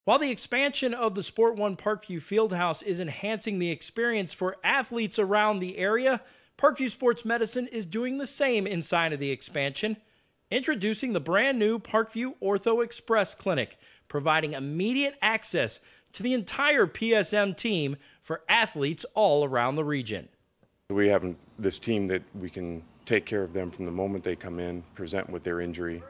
While the expansion of the Sport One Parkview Fieldhouse is enhancing the experience for athletes around the area, Parkview Sports Medicine is doing the same inside of the expansion, introducing the brand new Parkview Ortho Express Clinic, providing immediate access to the entire PSM team for athletes all around the region. We have this team that we can take care of them from the moment they come in, present with their injury,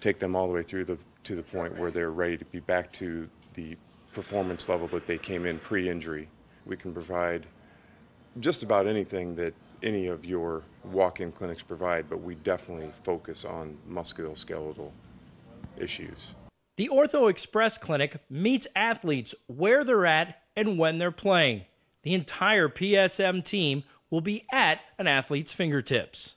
take them all the way through to the point where they're ready to be back to the performance level that they came in pre-injury. We can provide just about anything that any of your walk-in clinics provide, but we definitely focus on musculoskeletal issues. The Ortho Express Clinic meets athletes where they're at and when they're playing. The entire PSM team will be at an athlete's fingertips.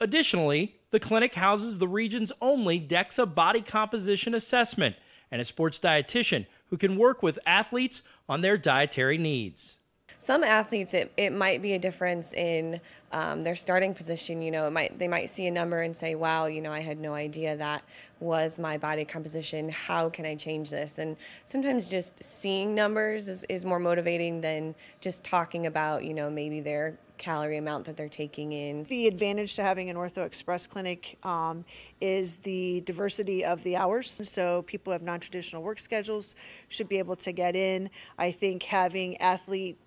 Additionally, the clinic houses the region's only DEXA body composition assessment and a sports dietitian who can work with athletes on their dietary needs. Some athletes, it might be a difference in their starting position. You know, they might see a number and say, wow, you know, I had no idea that was my body composition. How can I change this? And sometimes just seeing numbers is more motivating than just talking about, you know, maybe their calorie amount that they're taking in. The advantage to having an Ortho Express clinic is the diversity of the hours. So people who have non-traditional work schedules should be able to get in. I think having athlete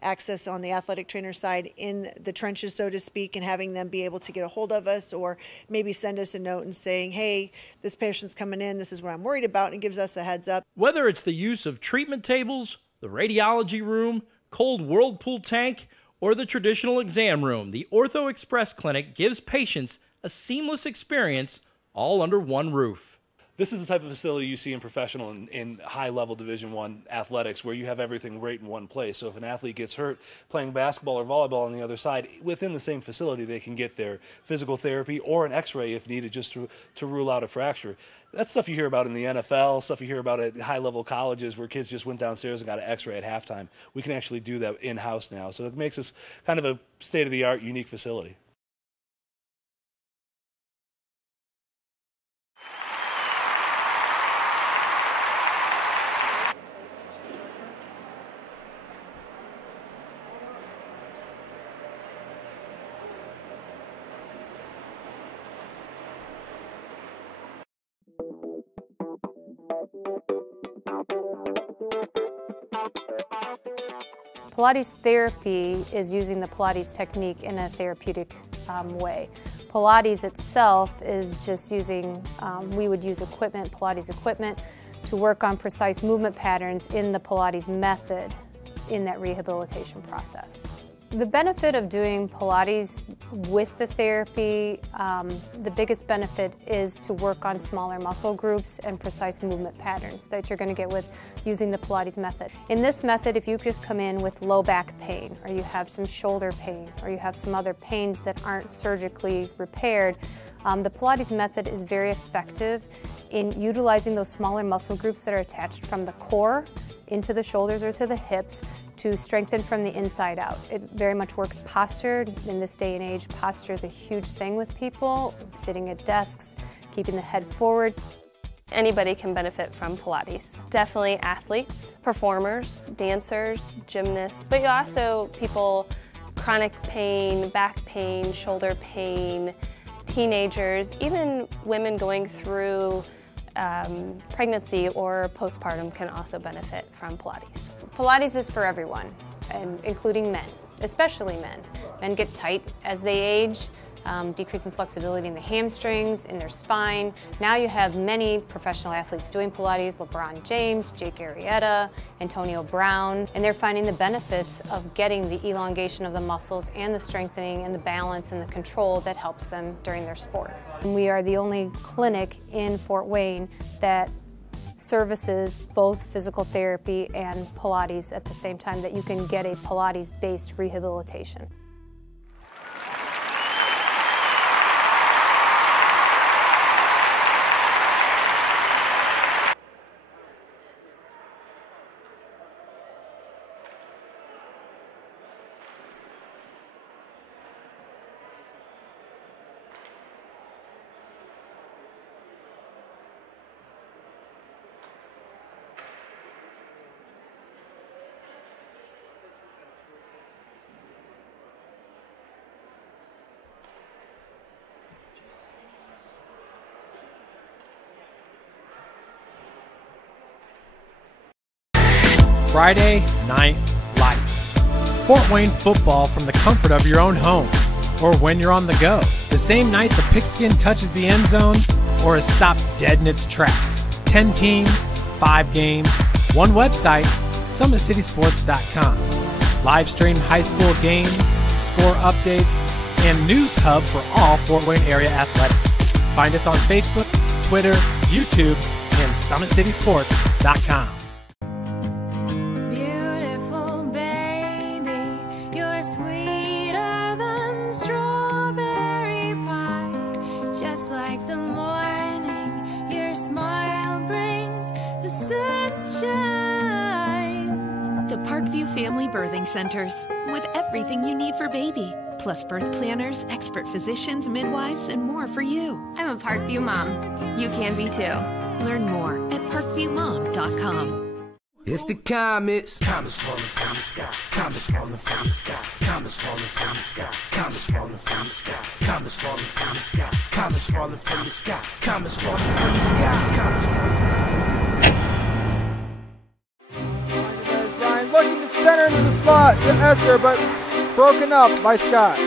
access on the athletic trainer side in the trenches, so to speak, and having them be able to get a hold of us or maybe send us a note and saying, hey, this patient's coming in, this is what I'm worried about, and gives us a heads up. Whether it's the use of treatment tables, the radiology room, cold whirlpool tank, or the traditional exam room, the Ortho Express Clinic gives patients a seamless experience all under one roof. This is the type of facility you see in professional and high-level Division I athletics where you have everything right in one place. So if an athlete gets hurt playing basketball or volleyball on the other side, within the same facility they can get their physical therapy or an x-ray if needed just to rule out a fracture. That's stuff you hear about in the NFL, stuff you hear about at high-level colleges where kids just went downstairs and got an x-ray at halftime. We can actually do that in-house now. So it makes us kind of a state-of-the-art, unique facility. Pilates therapy is using the Pilates technique in a therapeutic way. Pilates itself is just using, we would use equipment, Pilates equipment, to work on precise movement patterns in the Pilates method in that rehabilitation process. The benefit of doing Pilates with the therapy, the biggest benefit is to work on smaller muscle groups and precise movement patterns that you're going to get with using the Pilates method. In this method, if you just come in with low back pain, or you have some shoulder pain, or you have some other pains that aren't surgically repaired, the Pilates method is very effective in utilizing those smaller muscle groups that are attached from the core into the shoulders or to the hips to strengthen from the inside out. It very much works posture. In this day and age, posture is a huge thing with people, sitting at desks, keeping the head forward. Anybody can benefit from Pilates. Definitely athletes, performers, dancers, gymnasts, but you also people, chronic pain, back pain, shoulder pain, teenagers, even women going through pregnancy or postpartum can also benefit from Pilates. Pilates is for everyone, and including men, especially men. Men get tight as they age. decreasing flexibility in the hamstrings, in their spine. Now you have many professional athletes doing Pilates, LeBron James, Jake Arrieta, Antonio Brown, and they're finding the benefits of getting the elongation of the muscles and the strengthening and the balance and the control that helps them during their sport. And we are the only clinic in Fort Wayne that services both physical therapy and Pilates at the same time, that you can get a Pilates-based rehabilitation. Friday Night Lights. Fort Wayne football from the comfort of your own home, or when you're on the go. The same night the pigskin touches the end zone, or is stopped dead in its tracks. 10 teams, 5 games, one website, SummitCitySports.com. Live stream high school games, score updates, and news hub for all Fort Wayne area athletics. Find us on Facebook, Twitter, YouTube, and SummitCitySports.com. Family Birthing Centers, with everything you need for baby, plus birth planners, expert physicians, midwives, and more for you. I'm a Parkview mom. You can be too. Learn more at parkviewmom.com. It's the comets. Comets falling from the sky. Comets falling from the sky. Comets falling from the sky. Comets falling from the sky. Comets falling from the sky. Comets falling from the sky. Comets falling from the sky. Comets falling from the sky. Looking to center into the slot to Esther, but broken up by Scott.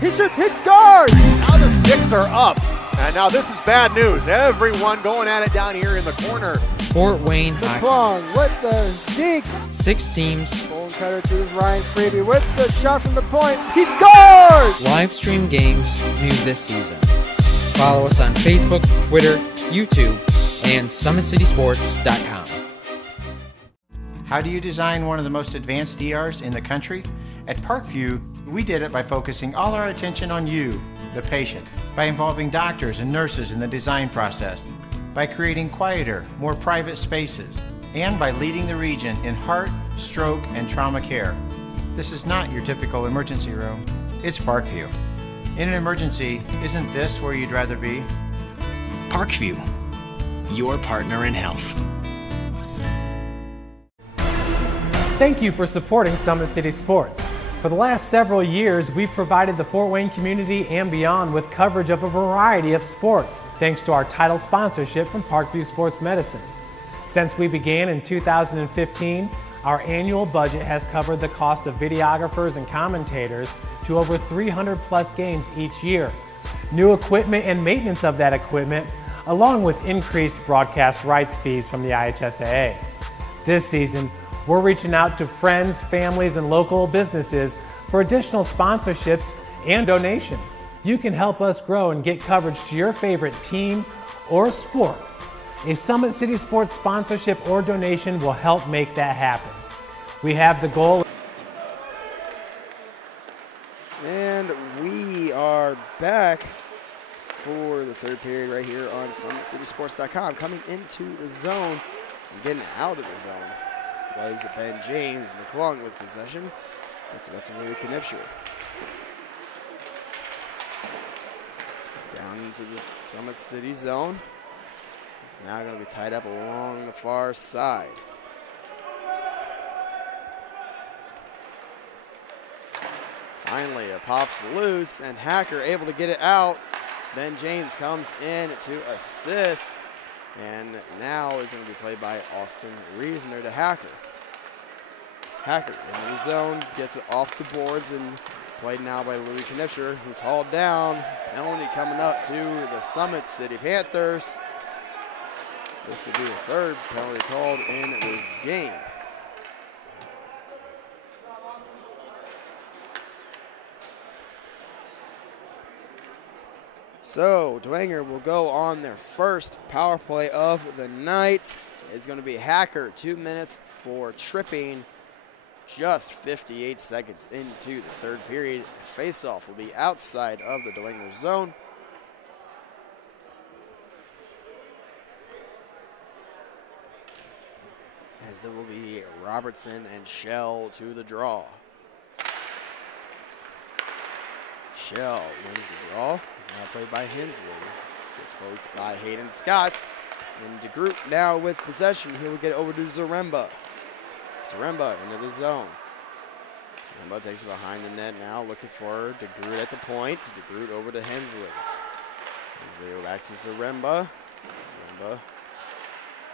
He shoots, hit, scores! Now the sticks are up, and now this is bad news. Everyone going at it down here in the corner. Fort Wayne Hockey with the deke. 6 teams. Bone cutter to Ryan Freeby with the shot from the point. He scores! Live stream games new this season. Follow us on Facebook, Twitter, YouTube, and SummitCitySports.com. How do you design one of the most advanced ERs in the country? At Parkview, we did it by focusing all our attention on you, the patient, by involving doctors and nurses in the design process, by creating quieter, more private spaces, and by leading the region in heart, stroke, and trauma care. This is not your typical emergency room. It's Parkview. In an emergency, isn't this where you'd rather be? Parkview, your partner in health. Thank you for supporting Summit City Sports. For the last several years, we've provided the Fort Wayne community and beyond with coverage of a variety of sports, thanks to our title sponsorship from Parkview Sports Medicine. Since we began in 2015, our annual budget has covered the cost of videographers and commentators to over 300 plus games each year. New equipment and maintenance of that equipment, along with increased broadcast rights fees from the IHSAA. This season, we're reaching out to friends, families, and local businesses for additional sponsorships and donations. You can help us grow and get coverage to your favorite team or sport. A Summit City Sports sponsorship or donation will help make that happen. We have the goal. And we are back for the third period right here on SummitCitySports.com. Coming into the zone and getting out of the zone was Ben James. McClung with possession. Gets it up to Louis Knipscher. Down into the Summit City zone. It's now going to be tied up along the far side. Finally, it pops loose, and Hacker able to get it out. Then James comes in to assist. And now is going to be played by Austin Reasoner to Hacker. Hacker in the zone, gets it off the boards and Played now by Louis Knipscher, who's hauled down. Penalty coming up to the Summit City Panthers. This will be the third penalty called in this game. So Dwenger will go on their first power play of the night. It's going to be Hacker, 2 minutes for tripping. Just 58 seconds into the third period. Face-off will be outside of the Dwenger zone. As it will be Robertson and Shell to the draw. Shell wins the draw. Now played by Hensley. Gets poked by Hayden Scott. And DeGroot now with possession. He will get it over to Zaremba. Zaremba into the zone. Zaremba takes it behind the net now, looking for DeGroot at the point. DeGroot over to Hensley. Hensley back to Zaremba. Zaremba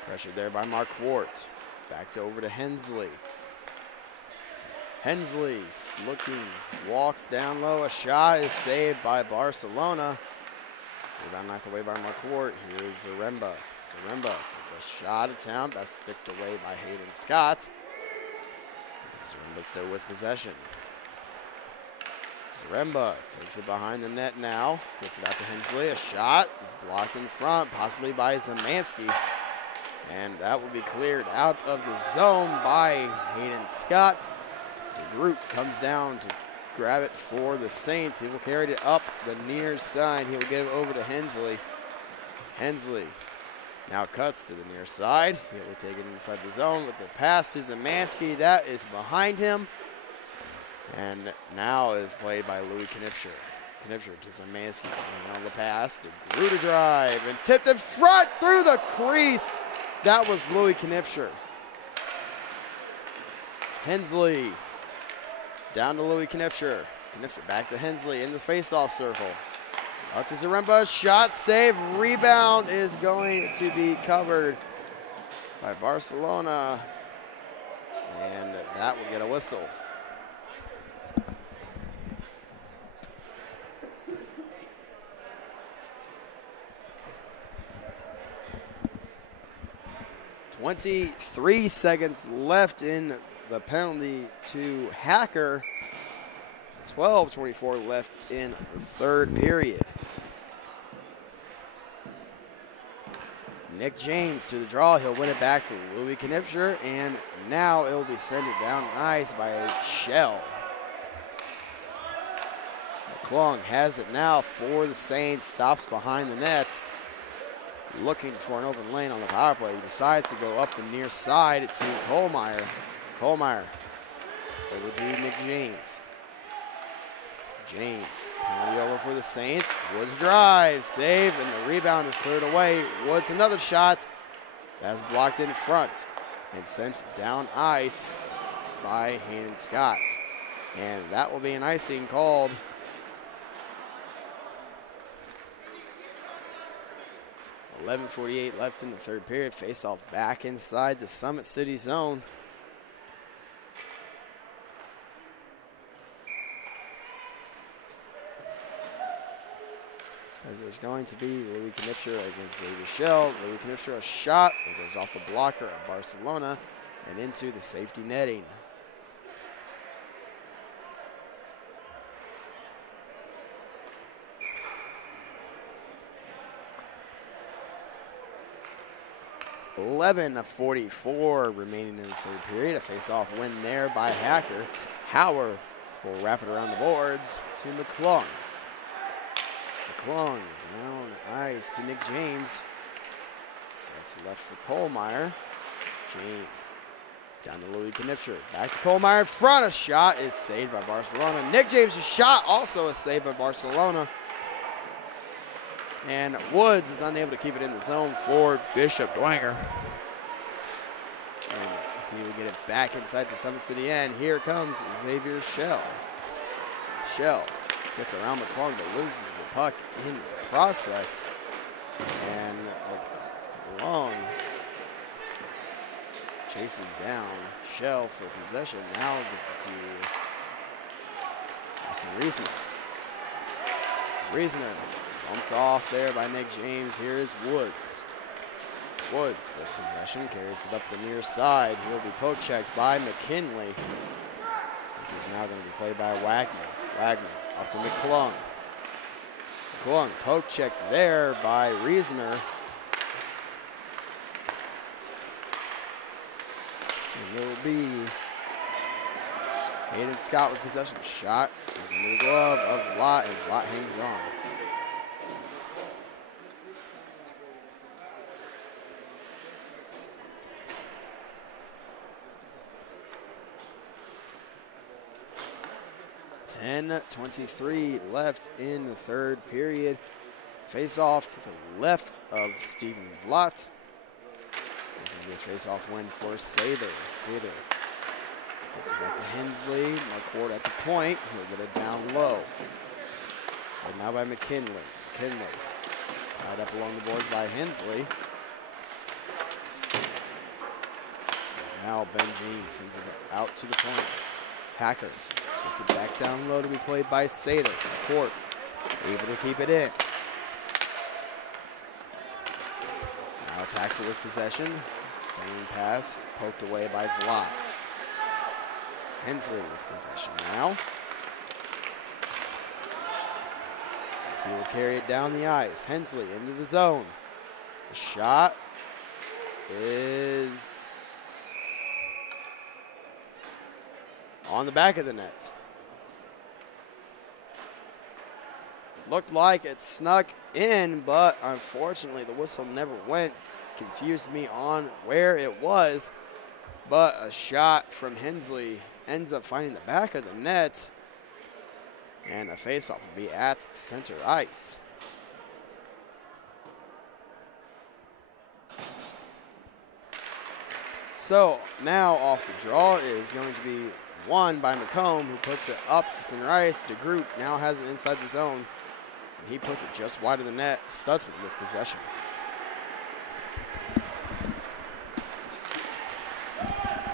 pressured there by Mark Wart. Back over to Hensley. Hensley looking, walks down low. A shot is saved by Barcelona. Rebound knocked away by Mark Wart. Here is Zaremba. Zaremba with a shot attempt. That's sticked away by Hayden Scott. Zaremba still with possession. Zaremba takes it behind the net now. Gets it out to Hensley. A shot is blocked in front, possibly by Zemansky. And that will be cleared out of the zone by Hayden Scott. The group comes down to grab it for the Saints. He will carry it up the near side. He will give it over to Hensley. Hensley now cuts to the near side. He will take it inside the zone with the pass to Zemansky. That is behind him. And now is played by Louis Knipscher. Knipscher to Zemansky on the pass. DeGroot to drive and tipped in front through the crease. That was Louis Knipscher. Hensley down to Louis Knipscher. Knipscher back to Hensley in the face-off circle. Out to Zaremba, shot, save, rebound is going to be covered by Barcelona. And that will get a whistle. .23 seconds left in the penalty to Hacker. 12:24 left in the third period. Nick James to the draw. He'll win it back to Louis Knipscher, and now it will be sent it down ice by Shell. McClung has it now for the Saints. Stops behind the net. Looking for an open lane on the power play. He decides to go up the near side to Kohlmeyer. Kohlmeyer over to Nick James. James, penalty over for the Saints. Woods drive, save, and the rebound is cleared away. Woods another shot. That's blocked in front and sent down ice by Hayden Scott. And that will be an icing called. .48 left in the third period. Face-off back inside the Summit City zone. As it's going to be Louis Knipscher against Xavier Shell. Louis Knipscher, a shot that goes off the blocker of Barcelona and into the safety netting. .44 remaining in the third period. A face-off win there by Hacker. Hauer will wrap it around the boards to McClung. McClung down ice to Nick James. That's left for Kohlmeyer. James down to Louis Knipscher. Back to Kohlmeyer in front. A shot is saved by Barcelona. Nick James' shot also is saved by Barcelona. And Woods is unable to keep it in the zone for Bishop Dwenger. And he will get it back inside the Summit City end. Here comes Xavier Shell. Shell gets around McClung but loses the puck in the process. And McClung chases down Shell for possession. Now gets it to Austin Reasoner. Reasoner bumped off there by Nick James. Here is Woods. Woods with possession, carries it up the near side. He'll be poke checked by McKinley. This is now going to be played by Wagner. Wagner up to McClung. McClung poke checked there by Reasoner. And it will be Hayden Scott with possession. Shot is in the glove of Vlot, and Vlot hangs on. .23 left in the third period. Face off to the left of Stephen Vlot. This will be a face-off win for Sather. Sather gets it back to Hensley. McCord at the point. He'll get it down low. And now by McKinley. McKinley tied up along the boards by Hensley. As now Ben James sends it out to the point. Hacker gets it back down low to be played by Sather. McCord able to keep it in. So now it's Hacker with possession. Same pass poked away by Vlot. Hensley with possession now. As he will carry it down the ice. Hensley into the zone. The shot is on the back of the net. Looked like it snuck in, but unfortunately the whistle never went. Confused me on where it was, but a shot from Hensley ends up finding the back of the net, and a faceoff will be at center ice. So now off the draw is going to be won by McComb, who puts it up to center ice. DeGroot now has it inside the zone, and he puts it just wide of the net. Stutzman with possession.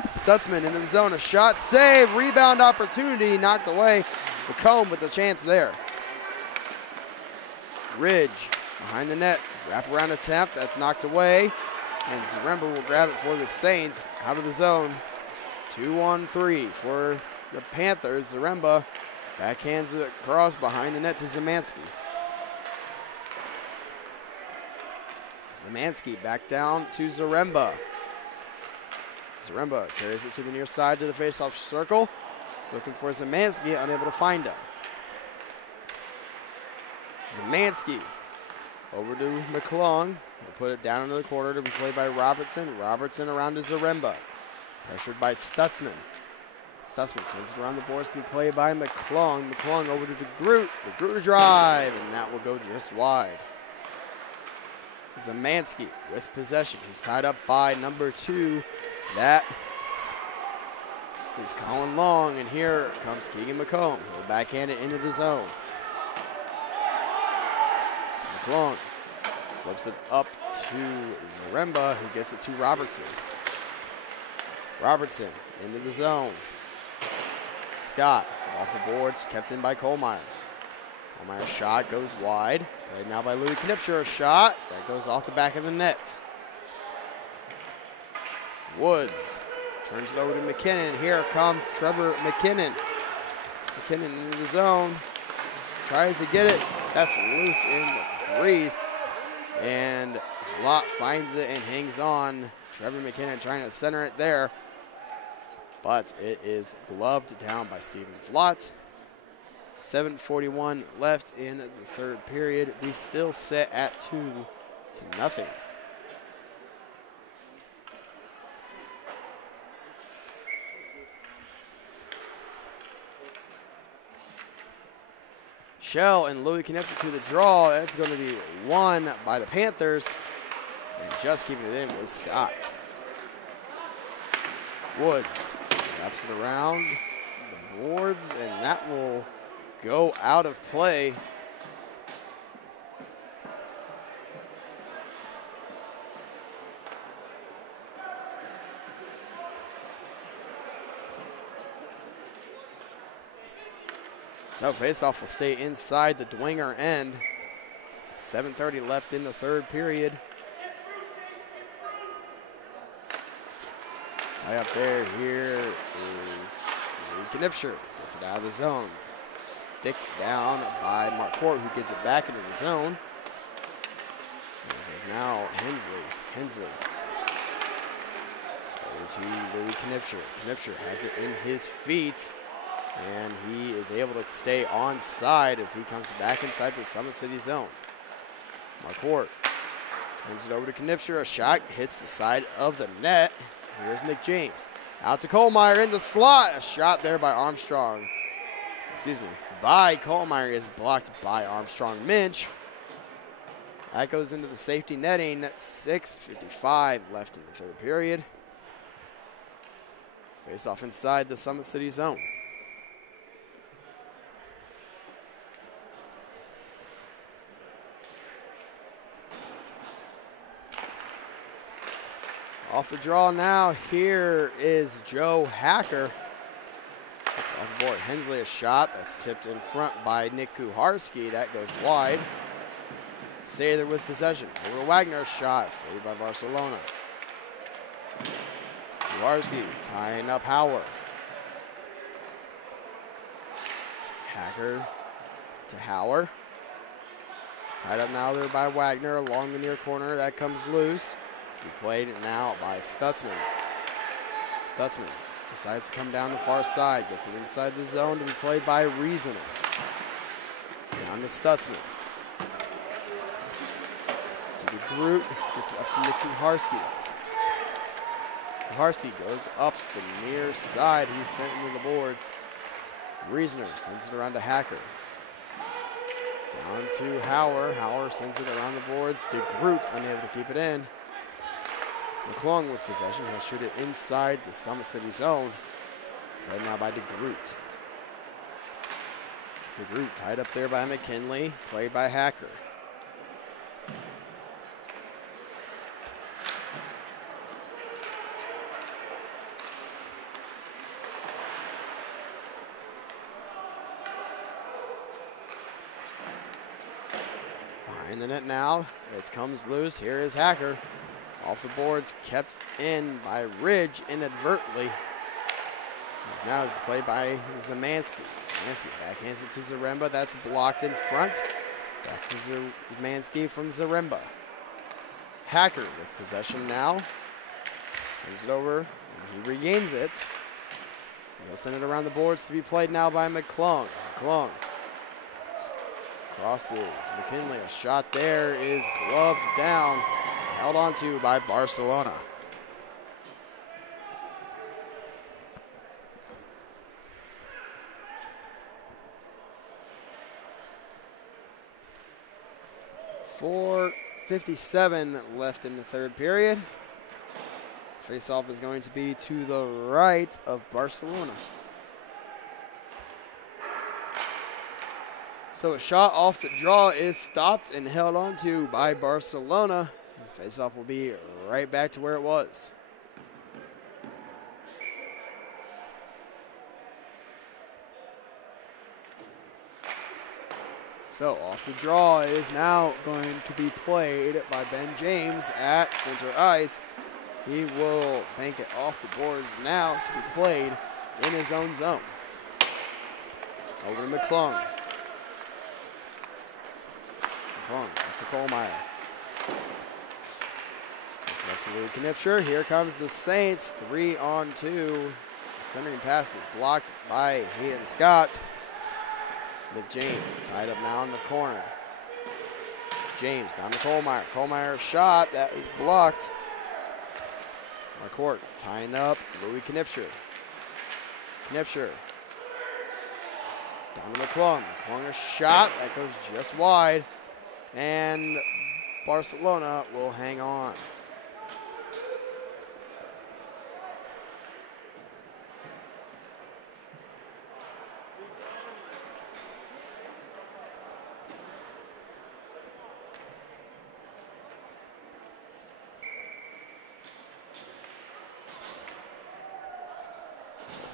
Stutzman into the zone, a shot, save, rebound opportunity, knocked away. McComb with the chance there. Ridge behind the net, wraparound attempt, that's knocked away. And Zaremba will grab it for the Saints out of the zone. 2-on-3 for the Panthers. Zaremba backhands it across behind the net to Zemansky. Zemansky back down to Zaremba. Zaremba carries it to the near side to the faceoff circle. Looking for Zemansky, unable to find him. Zemansky over to McClung. He'll put it down into the corner to be played by Robertson. Robertson around to Zaremba. Pressured by Stutzman. Stutzman sends it around the boards to be played by McClung. McClung over to DeGroot. DeGroot to drive, and that will go just wide. Zemansky with possession. He's tied up by number 2. That is Colin Long, and here comes Keegan McComb. He'll backhand it into the zone. McClung flips it up to Zaremba, who gets it to Robertson. Robertson into the zone. Scott off the boards, kept in by Kohlmeyer. Kohlmeyer's shot goes wide. Played now by Louis Knipscher. A shot that goes off the back of the net. Woods turns it over to McKinnon. Here comes Trevor McKinnon. McKinnon into the zone. Tries to get it. That's loose in the crease. And Vlot finds it and hangs on. Trevor McKinnon trying to center it there. But it is gloved down by Stephen Vlot. 7:41 left in the third period. We still sit at 2-0. Shell and Louis Knipscher to the draw. That's going to be won by the Panthers. And just keeping it in was Scott. Woods wraps it around the boards, and that will go out of play. So faceoff will stay inside the Dwenger end. 7:30 left in the third period. Tie up there. Here is Knipscher. Gets it out of the zone. Sticked down by Marquardt, who gets it back into the zone. This is now Hensley. Over to Louis Knipscher. Knipscher has it in his feet, and he is able to stay onside as he comes back inside the Summit City zone. Marquardt turns it over to Knipscher. A shot hits the side of the net. Here's Nick James. Out to Kohlmeyer in the slot. A shot there by Armstrong. By Kohlmeyer is blocked by Armstrong Minch. That goes into the safety netting. 6:55 left in the third period. Face off inside the Summit City zone. Off the draw now, here is Joe Hacker. That's off the board. Hensley a shot that's tipped in front by Nick Kuharski. That goes wide. Sather with possession. Over to Wagner, shot saved by Barcelona. Kuharski tying up Hauer. Hacker to Hauer. Tied up now there by Wagner along the near corner. That comes loose. He played now by Stutzman. Stutzman decides to come down the far side. Gets it inside the zone to be played by Reasoner. Down to Stutzman. To the Groot. Gets it up to Nick Kuharski. Kuharski goes up the near side. He's sent into the boards. Reasoner sends it around to Hacker. Down to Hauer. Hauer sends it around the boards to Groot, unable to keep it in. McClung with possession. He'll shoot it inside the Summit City zone. Played now by DeGroot. DeGroot tied up there by McKinley. Played by Hacker. Behind the net now. It comes loose. Here is Hacker. Off the boards, kept in by Ridge inadvertently. As now it's played by Zemansky. Zemansky backhands it to Zaremba. That's blocked in front. Back to Zemansky from Zaremba. Hacker with possession now. Turns it over, and he regains it. He'll send it around the boards to be played now by McClung. McClung crosses. McKinley, a shot there is gloved down. Held on to by Barcelona. .457 left in the third period. Face-off is going to be to the right of Barcelona. So a shot off the draw is stopped and held on to by Barcelona. Face-off will be right back to where it was. So off the draw is now going to be played by Ben James at center ice. He will bank it off the boards now to be played in his own zone. Over to McClung. McClung up to Kohlmeyer. Up to Louis Knipscher. Here comes the Saints. 3-on-2. The centering pass is blocked by Hayden Scott. Nick James tied up now in the corner. James down to Kohlmeyer. Kohlmeyer shot. That is blocked. Marquardt tying up Louis Knipscher. Knipscher down to McClung. McClung a shot. That goes just wide. And Barcelona will hang on.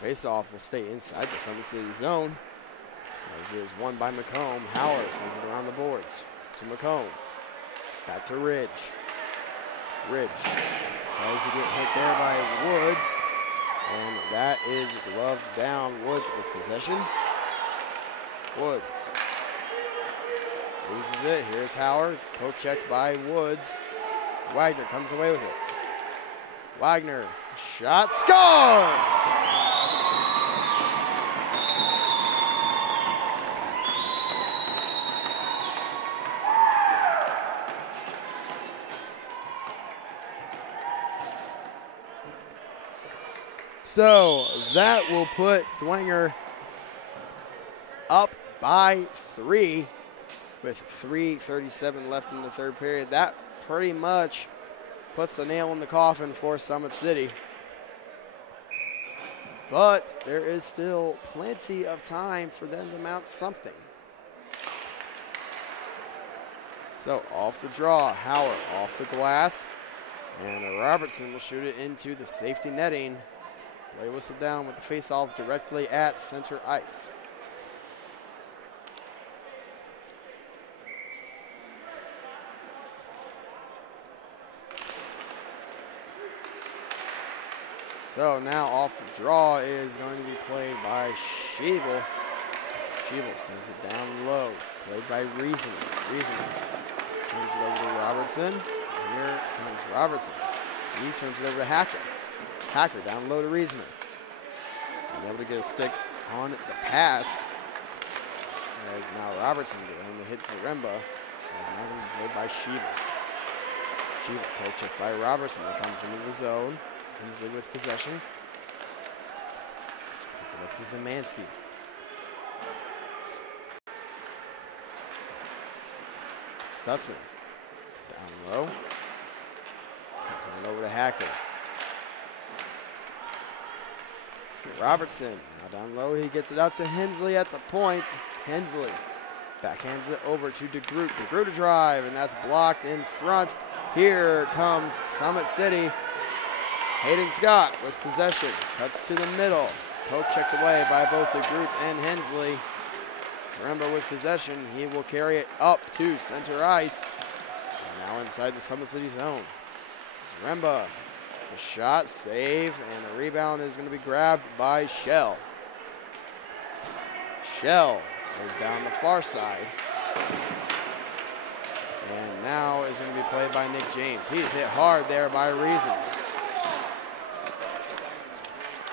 Face-off will stay inside the Summit City zone. This is won by McComb. Howard sends it around the boards to McComb. Back to Ridge. Ridge tries to get hit there by Woods. And that is gloved down. Woods with possession. Woods loses it. Here's Howard. Poke checked by Woods. Wagner comes away with it. Wagner, shot, scores! So that will put Dwenger up by 3 with 3:37 left in the third period. That pretty much puts a nail in the coffin for Summit City. But there is still plenty of time for them to mount something. So off the draw, Howard off the glass, and Robertson will shoot it into the safety netting. Play whistle down with the face-off directly at center ice. So now off the draw is going to be played by Schiebel. Schiebel sends it down low, played by Reason. Reason turns it over to Robertson. Here comes Robertson. He turns it over to Hacker. Hacker down low to Reasoner. And able to get a stick on the pass. As now Robertson going to hit Zaremba. As now going to be played by Schiebel. Schiebel poke check by Robertson. That comes into the zone. Hensley with possession. Gets it up to Zemansky. Stutzman down low. Turn it over to Hacker. Robertson now down low. He gets it out to Hensley at the point. Hensley backhands it over to DeGroot. DeGroot to drive, and that's blocked in front. Here comes Summit City. Hayden Scott with possession. Cuts to the middle. Poke checked away by both DeGroot and Hensley. Zaremba with possession. He will carry it up to center ice. And now inside the Summit City zone. Zaremba, the shot, save, and the rebound is going to be grabbed by Shell. Shell goes down the far side. And now is going to be played by Nick James. He's hit hard there by Reason.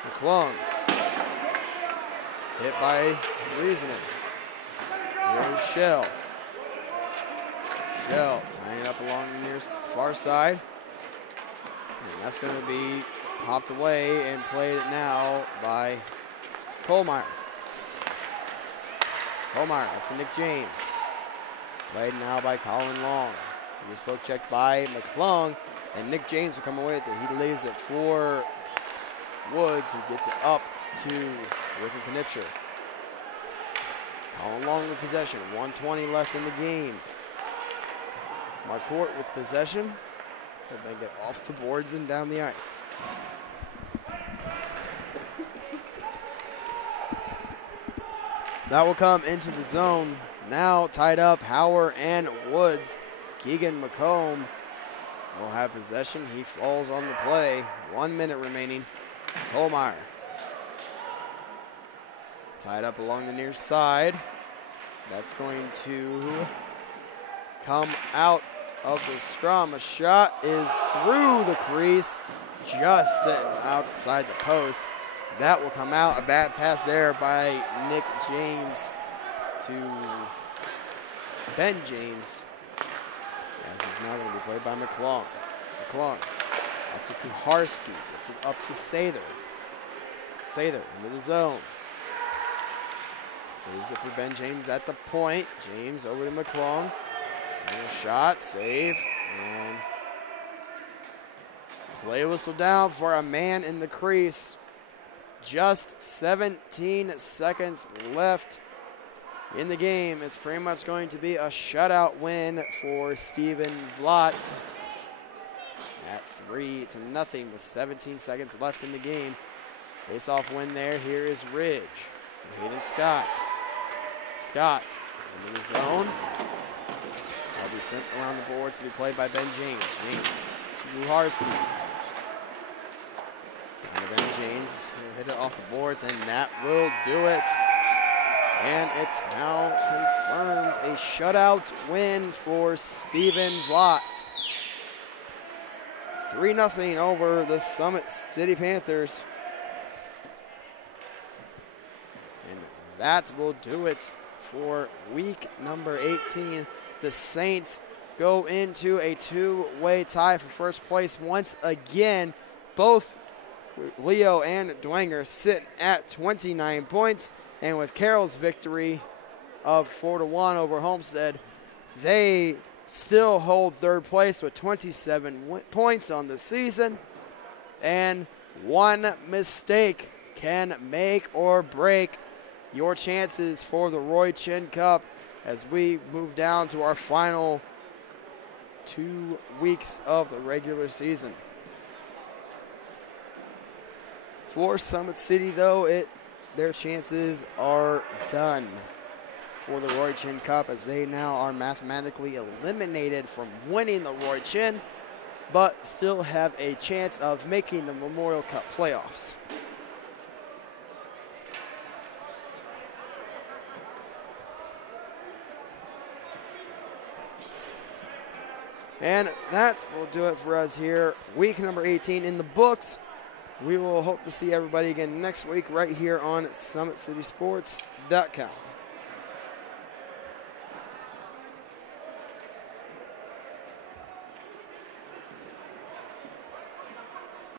McClung hit by Reasoning. Here's Shell. Shell tying it up along the near far side. And that's going to be popped away and played now by Kohlmeyer. Kohlmeyer up to Nick James. Played now by Colin Long. He is poke checked by McClung, and Nick James will come away with it. He leaves it for Woods, who gets it up to Griffin Knipscher. Colin Long with possession. 1:20 left in the game. Marquardt with possession. He'll then get off the boards and down the ice. That will come into the zone. Now tied up, Howard and Woods. Keegan McComb will have possession. He falls on the play. 1 minute remaining. Kohlmeyer. Tied up along the near side. That's going to come out of the scrum. A shot is through the crease, just sitting outside the post. That will come out. A bad pass there by Nick James to Ben James. As it's now going to be played by McClung. McClung up to Kuharski. Gets it up to Sather. Sather into the zone. Leaves it for Ben James at the point. James over to McClung. Shot, save, and play whistle down for a man in the crease. Just 17 seconds left in the game. It's pretty much going to be a shutout win for Stephen Vlot at 3-0 with 17 seconds left in the game. Face-off win there. Here is Ridge to Hayden Scott. Scott into the zone. That'll be sent around the boards to be played by Ben James. James to Ruharski. And Ben James will hit it off the boards, and that will do it. And it's now confirmed a shutout win for Stephen Vlot. 3-0 over the Summit City Panthers. And that will do it for week number 18. The Saints go into a two-way tie for first place once again. Both Leo and Dwenger sit at 29 points. And with Carroll's victory of 4-1 over Homestead, they still hold third place with 27 points on the season. And one mistake can make or break your chances for the Roy Chin Cup as we move down to our final 2 weeks of the regular season. For Summit City, though, their chances are done for the Roy Chin Cup, as they now are mathematically eliminated from winning the Roy Chin, but still have a chance of making the Memorial Cup playoffs. And that will do it for us here. Week number 18 in the books. We will hope to see everybody again next week right here on SummitCitySports.com.